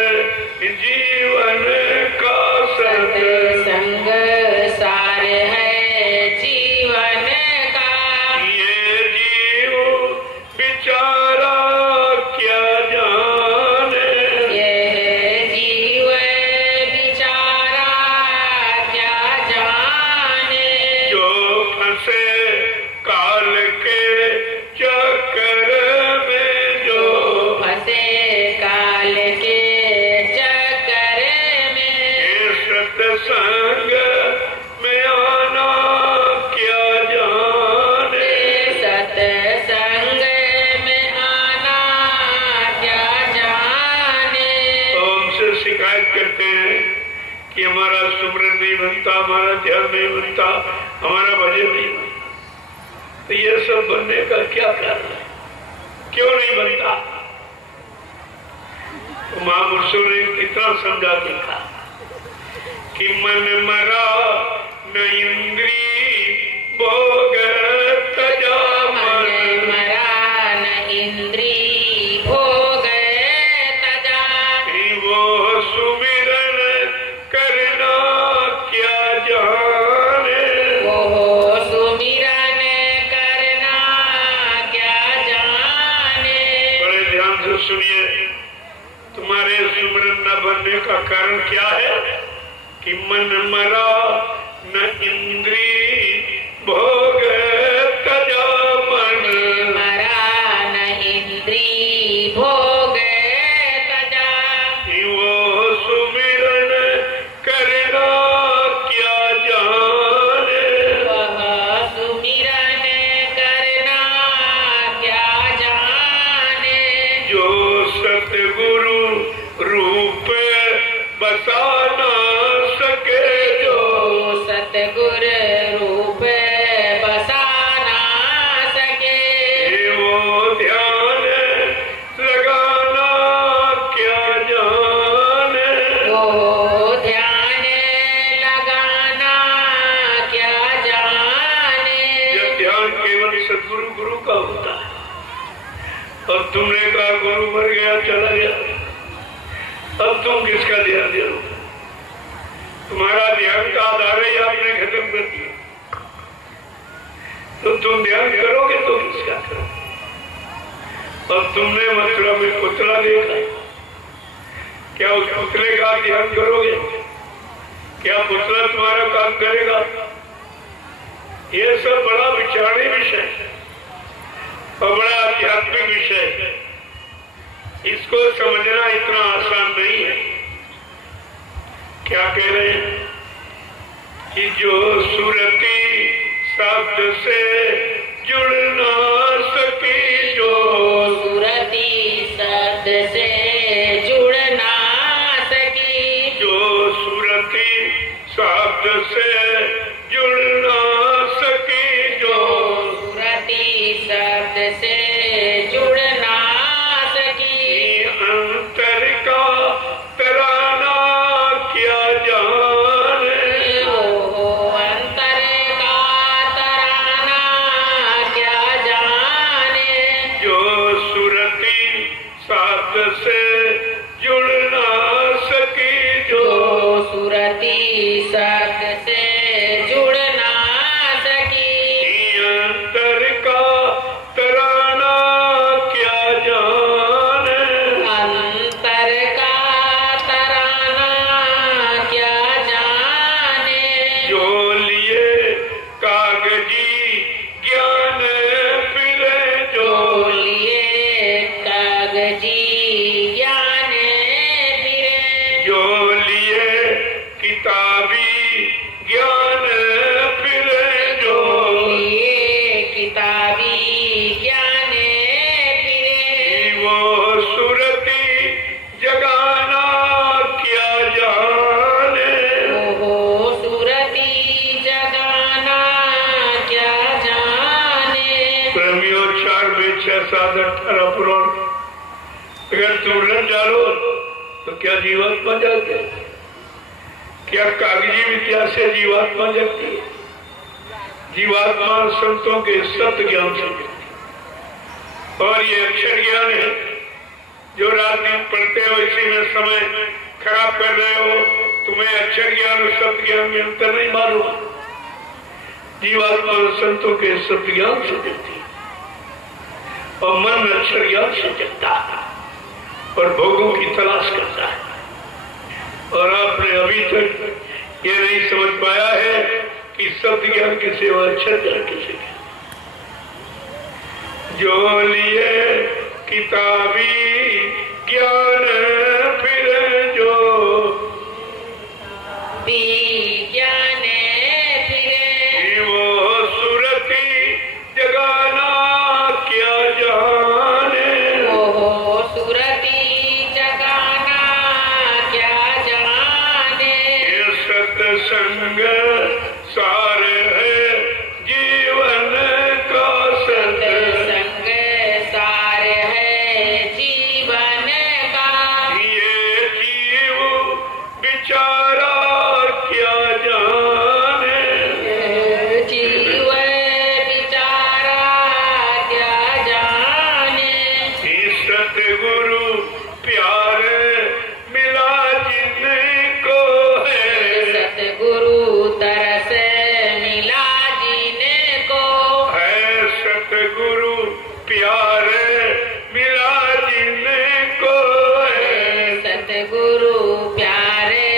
जीवन का, सत्संग सार है जीवन का। ये जीव बेचारा क्या जाने, ये जीव बेचारा क्या जाने। जो फंसे काल के चक्कर में, जो फंसे काल के चक्कर में। ये सत्संग में आना क्या जाने, सत्संग में आना क्या जाने। तो हमसे शिकायत करते हैं कि हमारा सुमरन नहीं बनता, हमारा ध्यान नहीं बनता, हमारा भजन नहीं बनता। तो ये सब बनने का क्या कारण है, क्यों नहीं बनता? तो महापुरुषों ने कितना समझा देखा कि मन मरा न इंद्री भोग तजा, मन मन मरा न इंद्री भोग तजा। वो सुमिरन करना क्या जाने, वो सुमिरन करना क्या जाने। बड़े ध्यान से सुनिए, तुम्हारे सुमिरन न बनने का कारण क्या है कि मन मरा न इंद्री भोग तजा, मन मरा न इंद्री भोग तजा। वो सुमिरन करना क्या जाने, वह सुमिरन करना क्या जाने। जो सतगुरु रूप बसा ना सके, जो सतगुर रूप बसा ना सके। वो ध्यान लगाना क्या जाने, वो ध्यान लगाना क्या जाने। यह ध्यान केवल सदगुरु गुरु का होता है। अब तुमने कहा गुरु मर गया, चला गया, अब तुम किसका ध्यान दे रहे? तुम्हारा ध्यान का आधार ही आपने खत्म कर दिया, तो तुम ध्यान करोगे तो किसका करोगे? अब तुमने मथुरा में पुतला देखा, क्या उस पुतले का ध्यान करोगे? क्या पुतला तुम्हारा काम करेगा? ये सब बड़ा विचारणीय विषय है और बड़ा आध्यात्मिक विषय है। इसको समझना इतना आसान नहीं है। क्या कह रहे हैं कि जो सुरती शब्द से जुड़ ना सकी, जो सुरती शब्द से जुड़ ना सकी। जो सुरती शब्द से जुड़ ना सकी, जो सुरती शब्द से जुड़ ना सकी। अंतर का तराना क्या जाने, ओ अंतर का तराना क्या जाने। जो सुरती शब्द से जुड़ ना सकी, जो सुरती शब्द से जुड़ ना सकी। अंतर का तराना भी 6, 7, 18 पुराण अगर तुम रट डालो तो क्या जीवात्मा जाते? क्या कागजी विद्या से जीवात्मा जगती है? जीवात्मा संतों के सत्य ज्ञान से जगती है। और ये अक्षर ज्ञान है जो रात दिन पढ़ते हो, इसी में समय खराब कर रहे हो। तुम्हें अक्षर ज्ञान और सत्य ज्ञान में अंतर नहीं मालूम। जीवात्मा संतों के सत्य ज्ञान से जगती है और मन अक्षर ज्ञान से जगता है और भोगों की तलाश करता है। और आपने अभी तक ये नहीं समझ पाया है कि सत्य ज्ञान की सेवा अक्षर ज्ञान की सेवा। जो लिए किताबी ज्ञान फिर जो विज्ञान फिरे वो सुरती जगाना क्या जाने। ओहो सुरती जगाना क्या जाने। ये सत्संग सार है जीवन का, सत्संग सार है जीवन का। ये जीव बेचारा क्या जाने। जीव बिचारा क्या जाने। सतगुरु प्यार मिला जिनको है। सतगुरु तरस मिला जिनको है सतगुरु प्यार मिला जिनको है। सतगुरु प्यारे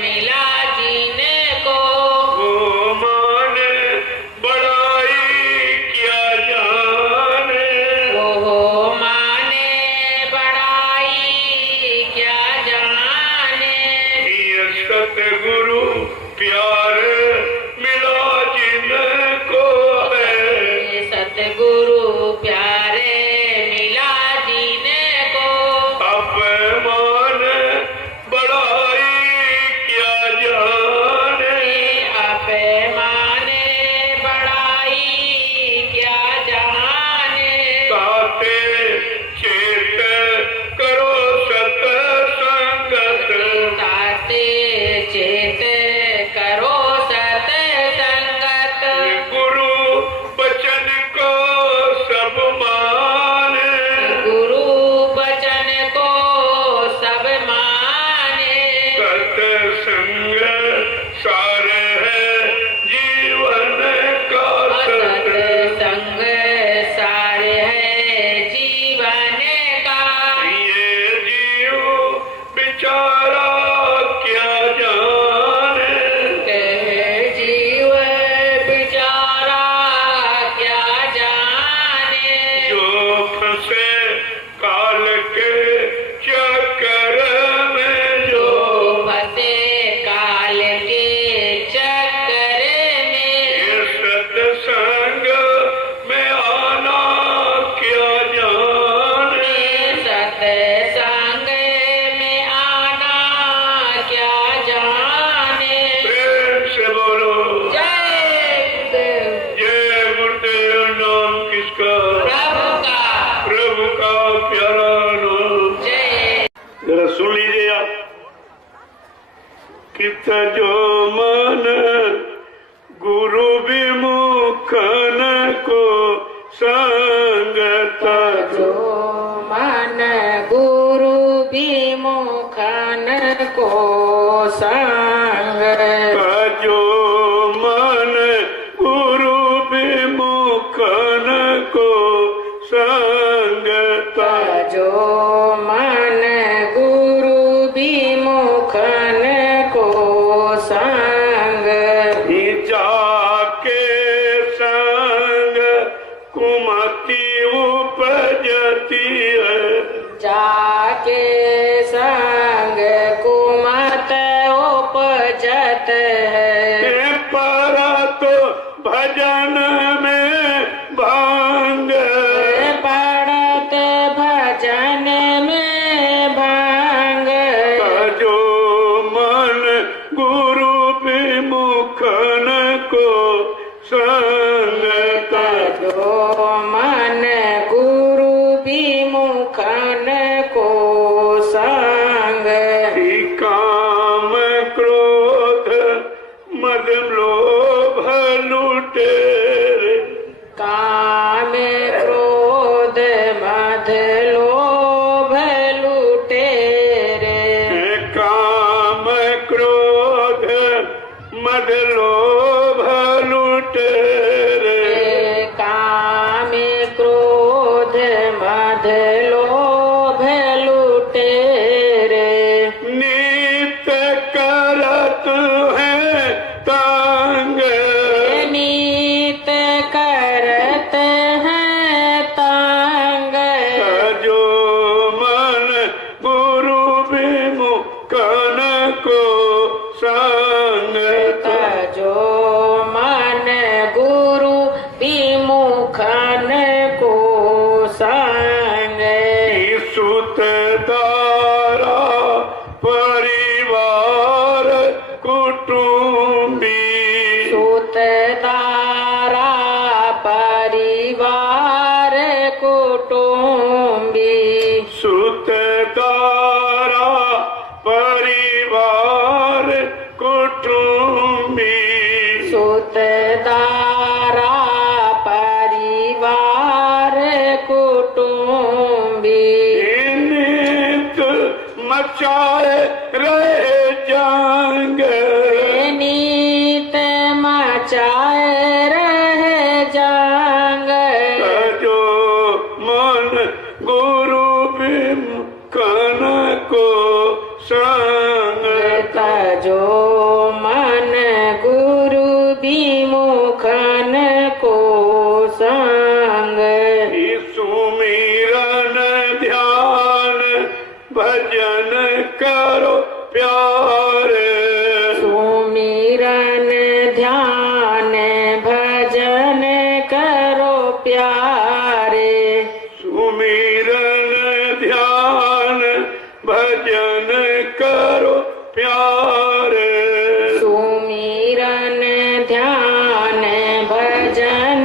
मिला जिनको। वो मान बड़ाई क्या जाने। ओहो माने बड़ाई क्या जाने। ये सतगुरु प्यार मिला जिनको है। सतगुरु प्यारे मिला जिनको। अपमान बड़ाई क्या जाने। अपमाने बड़ाई क्या जाने। ताते चेत करो सत्संगत। ताते चेत करो सत्संगत। गुरु बचन को सब माने। गुरु वचन को सब माने। सत्संग सार है जीवन का, सत्संग सार है जीवन का। ये जीव बेचारा क्या जाने। जीव बिचारा क्या जाने। जो फंसे काल के चक्कर में, जो फंसे काल के चक्कर में। ये सत्संग में आना क्या जाने। सत्संग में आना क्या जाने। प्रेम से बोलो जय गुरुदेव। जय गुरुदेव। नाम किसका? प्रभु का। प्रभु का प्यारा नाम। जय। जरा सुन लीजिए आप। कित जो मन गुरु विमुखन को संगत, जो मन गुरु विमुखन को संग। जो मन गुरु विमुखन को संगत। जो मन गुरु विमुखन को संग। जाके संग कुमति उपजती है। जाके संग कुमत उपजत है। पर तो भजन में भांग। पड़त भजन में भांग। जो मन गुरु विमुखन को संगत। जो मन गुरु मचाए रहे जंग, नीत मचाए रहे जंग, जो मन गुरु विमुखन को संग, जो मन गुरु विमुखन को संग, सुमिरन ध्यान भजन करो प्यारे, सुमिरन ध्यान भजन करो प्यारे, सुमिरन ध्यान भजन करो प्यारे, सुमिरन ध्यान भजन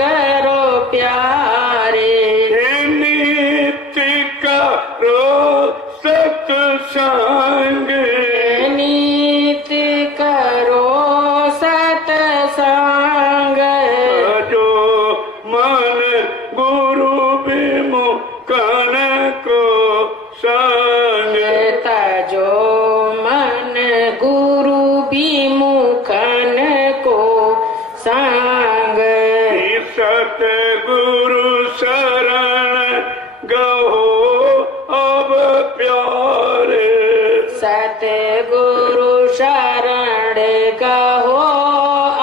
करो प्यारे, नित्य करो सत्संग, नीत करो सत्संग, जो मन गुरु विमुखन को संग, जो मन गुरु विमुखन को संग, सतगुरु शरण गहो अब प्यारे, सतगुरु शरण गहो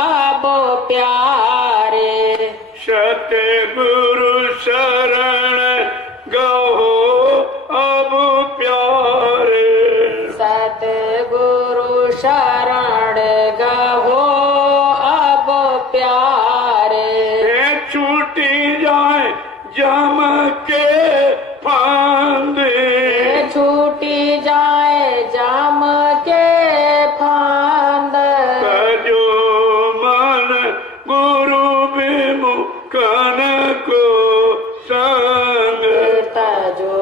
अब प्यारे, सतगुरु शरण गहो अब प्यारे, सतगुरु शरण गहो अब प्यारे, छूटी जाए जम के फांदे, छूटी जाए जाम के फांद, जो मन गुरु विमुखन को संग, जो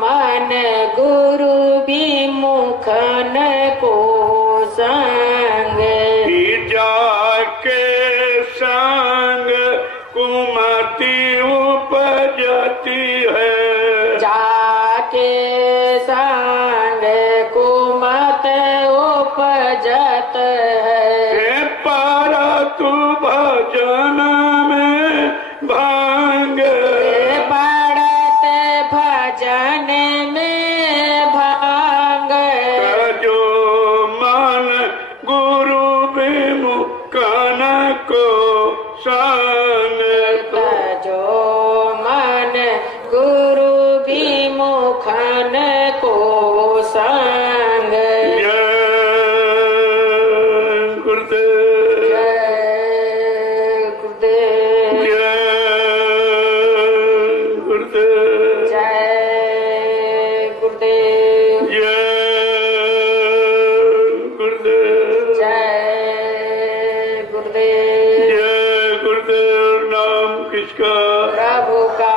मन गुरु विमुखन को संग, जाके संग कुमति उपजती है, जाके संग कुमत उपजत है, पर तू भजन में भांग, पड़त भजन में भांग, जो मन गुरु विमुखन को संग, जो मन गुरु विमुखन को संग, जय गुरुदेव, जय गुरुदेव, जय गुरुदेव, जय गुरुदेव, जय गुरुदेव, जय गुरुदेव, जय गुरुदेव नाम किसका, प्रभु का,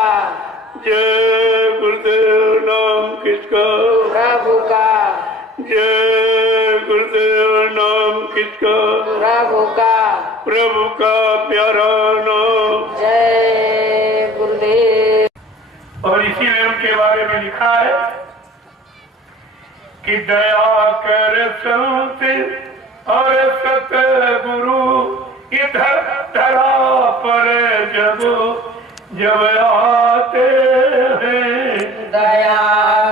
जय गुरुदेव नाम किसका, प्रभु का, जय गुरुदेव नाम किसका, प्रभु का, प्रभु का प्यारा नाम। जय गुरुदेव। और इसीलिए उनके बारे में लिखा है कि दया कर संत और सतगुरु इधर धरा पर जब जब आते हैं, दया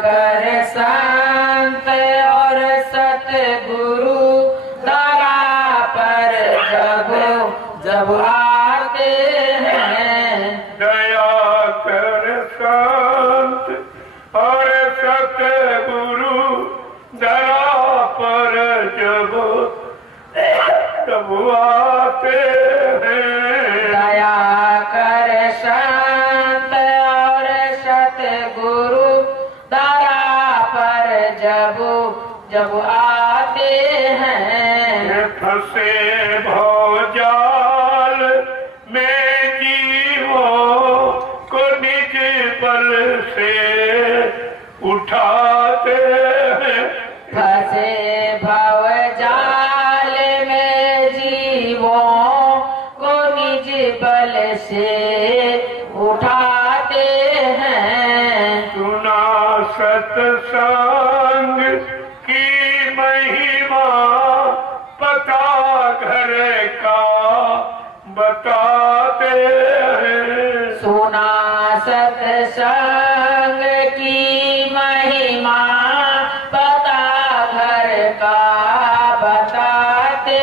कर संत और सतगुरु दया पर जब जब आते हैं, दया कर संत और सतगुरु दया पर जब जब आते हैं, दया कर संत और सतगुरु दया पर जब जब आते हैं, फंसे भवजाल में जीवों को निज बल से उठाते हैं, फंसे भव जाल में जीवों को निज बल से उठाते हैं, सुना सत्संग बताते हैं। सुना सत्संग की महिमा, पता घर का बताते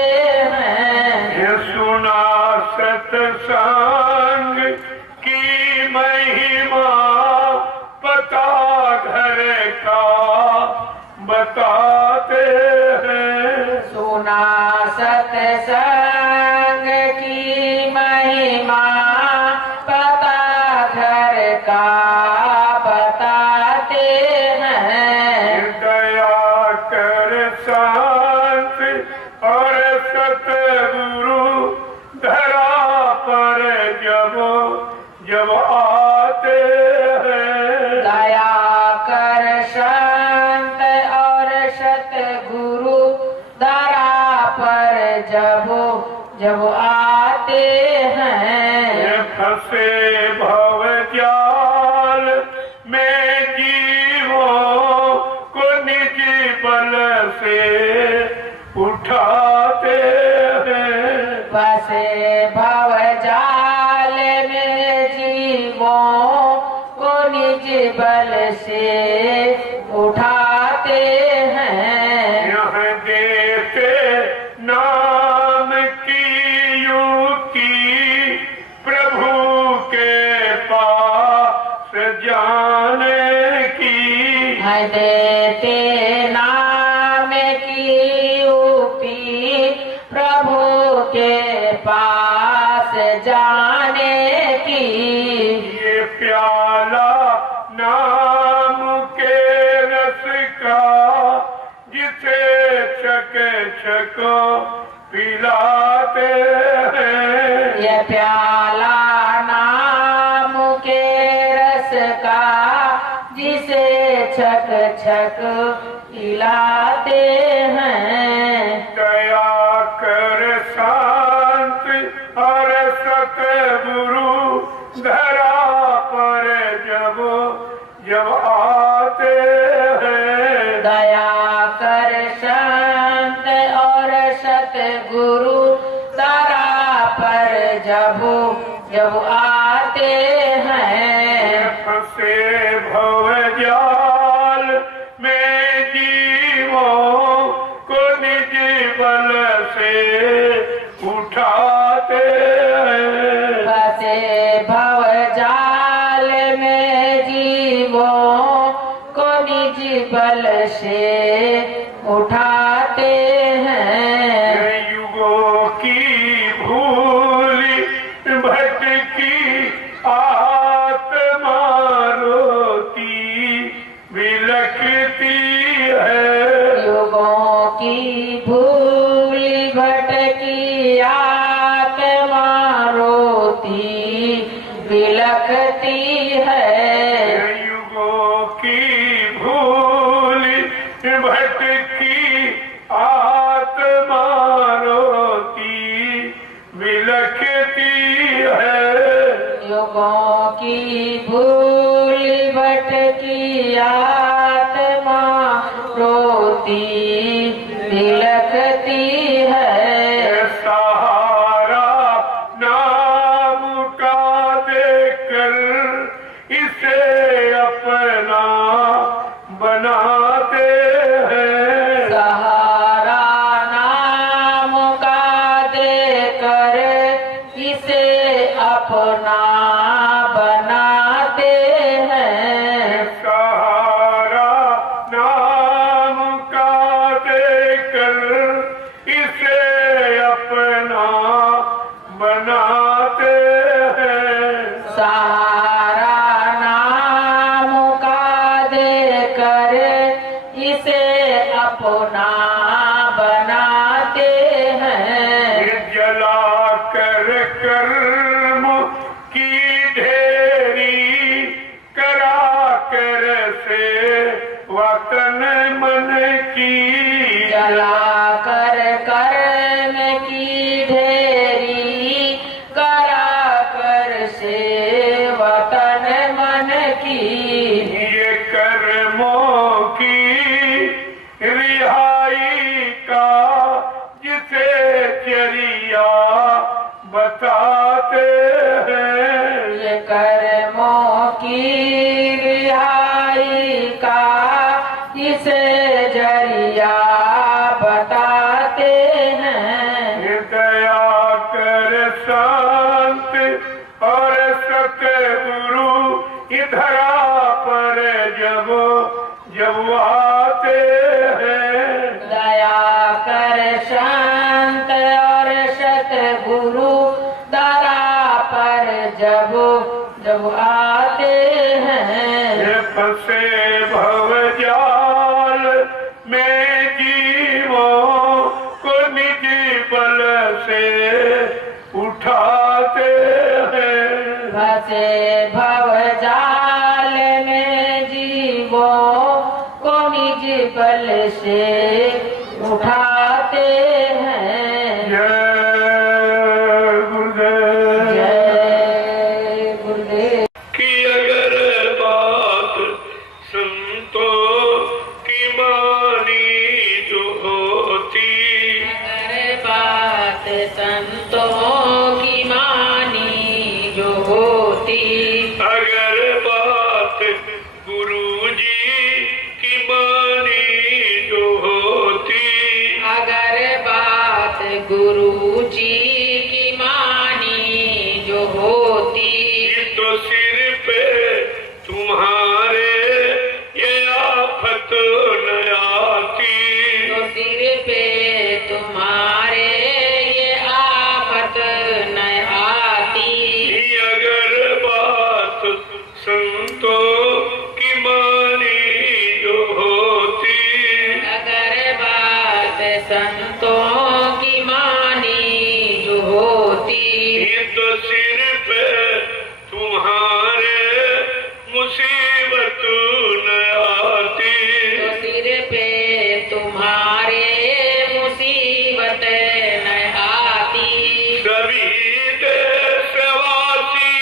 हैं। ये सुना सत्संग की महिमा, पता घर का बताते हैं। सुना सत्संग की महिमा, पता घर का बताते हैं। दया कर शांत और सतगुरु धरा पर जब जब आते हैं। दया कर शांत और सतगुरु धरा पर जब जब आते हैं। ये फंसे भव जाल में जीवों को निज बल से उठाते हैं। बसे भव जाल में जीवों को निज बल से उठाते हैं। यह देते नाम की युक्ति, प्रभु के पास जाने की। है देते नाम की युक्ति, प्रभु के पास जाने की। ये प्याला नाम के रस का, जिसे छक छक पिलाते हैं। ये प्याला नाम के रस का, जिसे छक छक पिलाते हैं। दया कर शांत और सतगुरु धरा पर जब जब आते हैं। दया कर शांत और सतगुरु धरा पर जब जब आते हैं। फंसे भव जाल में जीवों को निज बल से उठाते हैं। फंसे भव जाल में जीवों को निज बल से उठाते हैं। युगों की भूल भटकी आत्मा रोती विलखती है। युगों की भूल भटकी आत्मा रोती विलखती है। युगों की भूल भटकी आत्मा रोती विलखती है। युगों की भूल भटकी आत्मा रोती विलखती है। सहारा नाम का देकर इसे अपना बनाते हैं। सहारा नाम का देकर इसे अपना बनाते हैं। सहारा नाम का देकर इसे अपना बनाते हैं। सहारा नाम का देकर इसे अपना बनाते हैं। ये जला कर कर्म की ढेरी करा कर से वतन मन की। जला कर कर्म की ढेरी करा कर से वतन मन की। ये कर्मों की रिहाई का जिसे चरिया बता कर्मों की रिहाई का इसे जरिया बताते हैं। दया कर संत और सतगुरु इधरा पर जब जब आते हैं। दया कर संत और सतगुरु दरा पर जब जब आते हैं। ये फंसे भवजाल में जीवों को निज बल से उठाते हैं। फंसे भवजाल में जीवों को निज बल से उठाते हैं। जय गुरुदेव। जय गुरुदेव। कि अगर बात संतों की मानी जो होती, अगर बात संतों की मानी जो होती, अगर बात गुरुजी की मानी जो होती, अगर बात गुरुजी की मानी जो होती, तो सिर पे तुम्हारे ये आफत न आती। तो सिर पे तुम्हारे ये आफत न आती। अगर बात संतों की मानी जो होती, अगर बात संतों की मानी जो होती, तो सिर पे तुम्हारे मुसीबत न आती। तो सिर पे तुम्हारे मुसीबत न आती। सभी देशवासी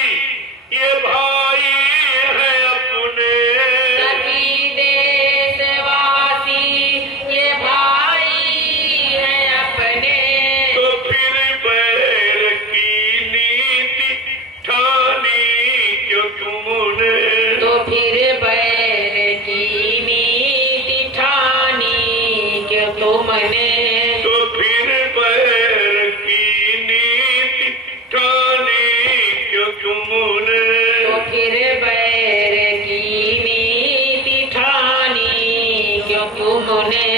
ये भाई है अपने, सभी देशवासी ये भाई है अपने। तो फिर बैर की नीति ठानी क्यों तुमने। तो फिर बैर की नीति ठानी क्यों तुमने। तो फिर बैर की नीति ठानी क्यों तुमने। तो फिर बैर की नीति ठानी क्यों तुमने।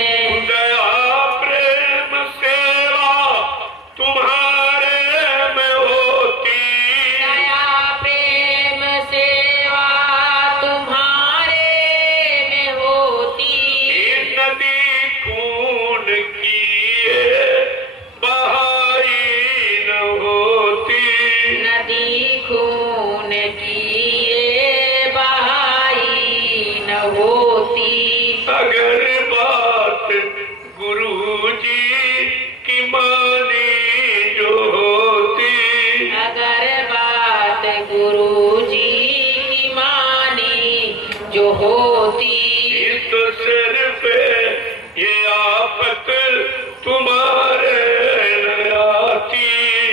दया प्रेम सेवा तुम्हारे में होती, दया प्रेम सेवा तुम्हारे में होती। नदी खून की ये बहाई न होती। नदी खून की ये बहाई न होती। अगर बात गुरुजी की मानी जो होती, अगर बात गुरुजी की मानी जो होती, तो सिर पे ये आफत तुम्हारे न आती।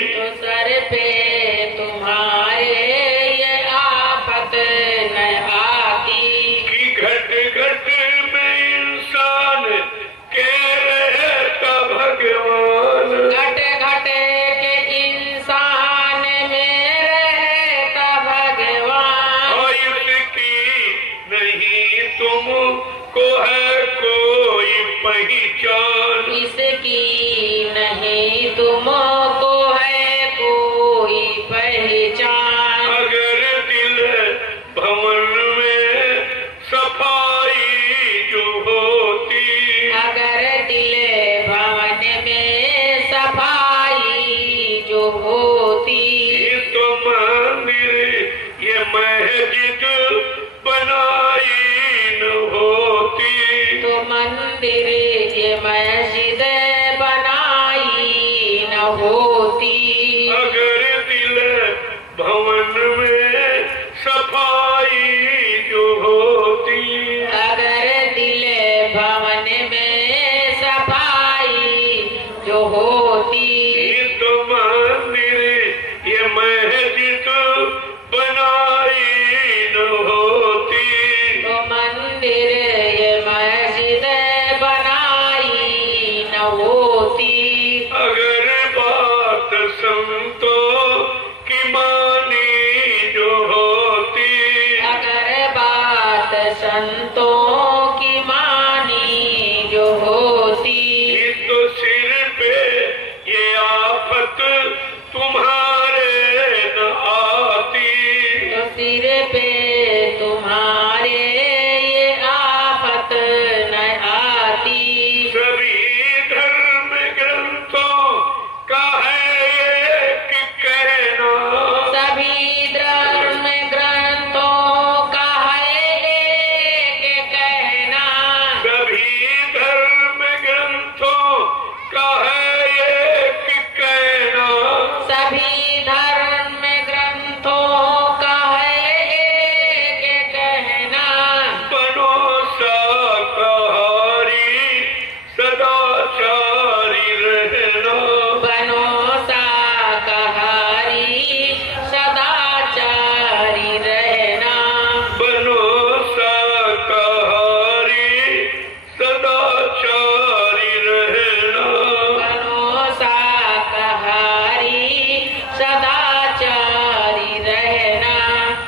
तो सर पे तुम्हारे ये आफत न आती। कि घट घट में इंसान के रहता भगवान, घट घट के इंसान में रहता भगवान। और इसकी नहीं तुमको है कोई पहचान। इसकी नहीं तुमको है कोई पहचान। अगर दिल भवन में सफाई जो होती, अगर दिल भवन में सफाई जो होती, तो मंदिर ये मस्जिद बनाई न होती। तो मंदिर ये मस्जिद बनाई न होती। अगर दिल भवन में सफाई जो होती, अगर दिल भवन में सफाई जो होती, तो मंदिर ये मस्जिद बना संतों की मानी जो होती। तो सिर पे ये आफत तुम्हारे न आती। तो सिर पे तुम्हारे ये आफत न आती। सभी धर्म ग्रंथों का है एक कहना। सभी धर्म ग्रंथों का है एक कहना। सभी धर्म ग्रंथों का है एक कहना। सभी धर्म ग्रंथों का है एक कहना। बनो शाकाहारी सदाचारी रहना। बनो शाकाहारी सदाचारी रहना। बनो शाकाहारी सदाचारी रहना। बनो शाकाहारी सदाचारी रहना।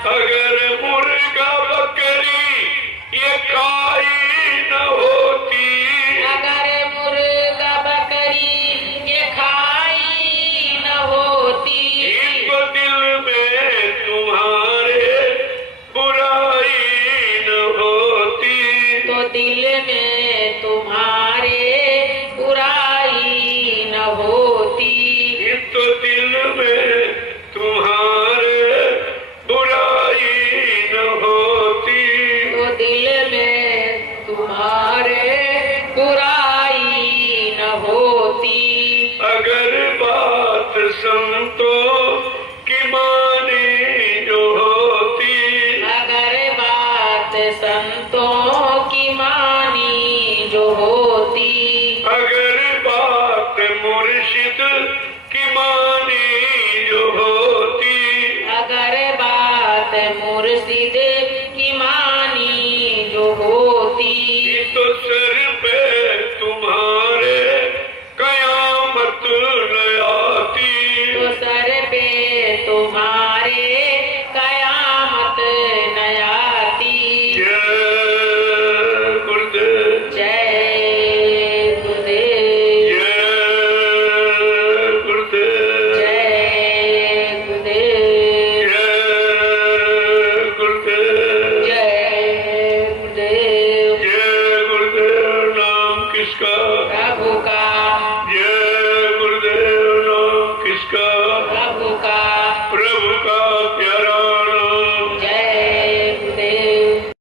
अगर मुर्गा बकरी ये खाई न होती। अगर मुर्गा बकरी ये खाई न होती। तो दिल में तुम्हारे बुराई न होती। तो दिल में तुम्हारे बुराई न होती। तो दिल में तुम्हारे बुराई न होती। तो दिल में तुम्हारे बुराई न होती। अगर बात संतों की मानी जो होती। अगर बात संतों की मानी जो होती। अगर बात मुर्शिद की मानी जो होती। अगर बात मुर्शिद की मानी जो होती। तो सर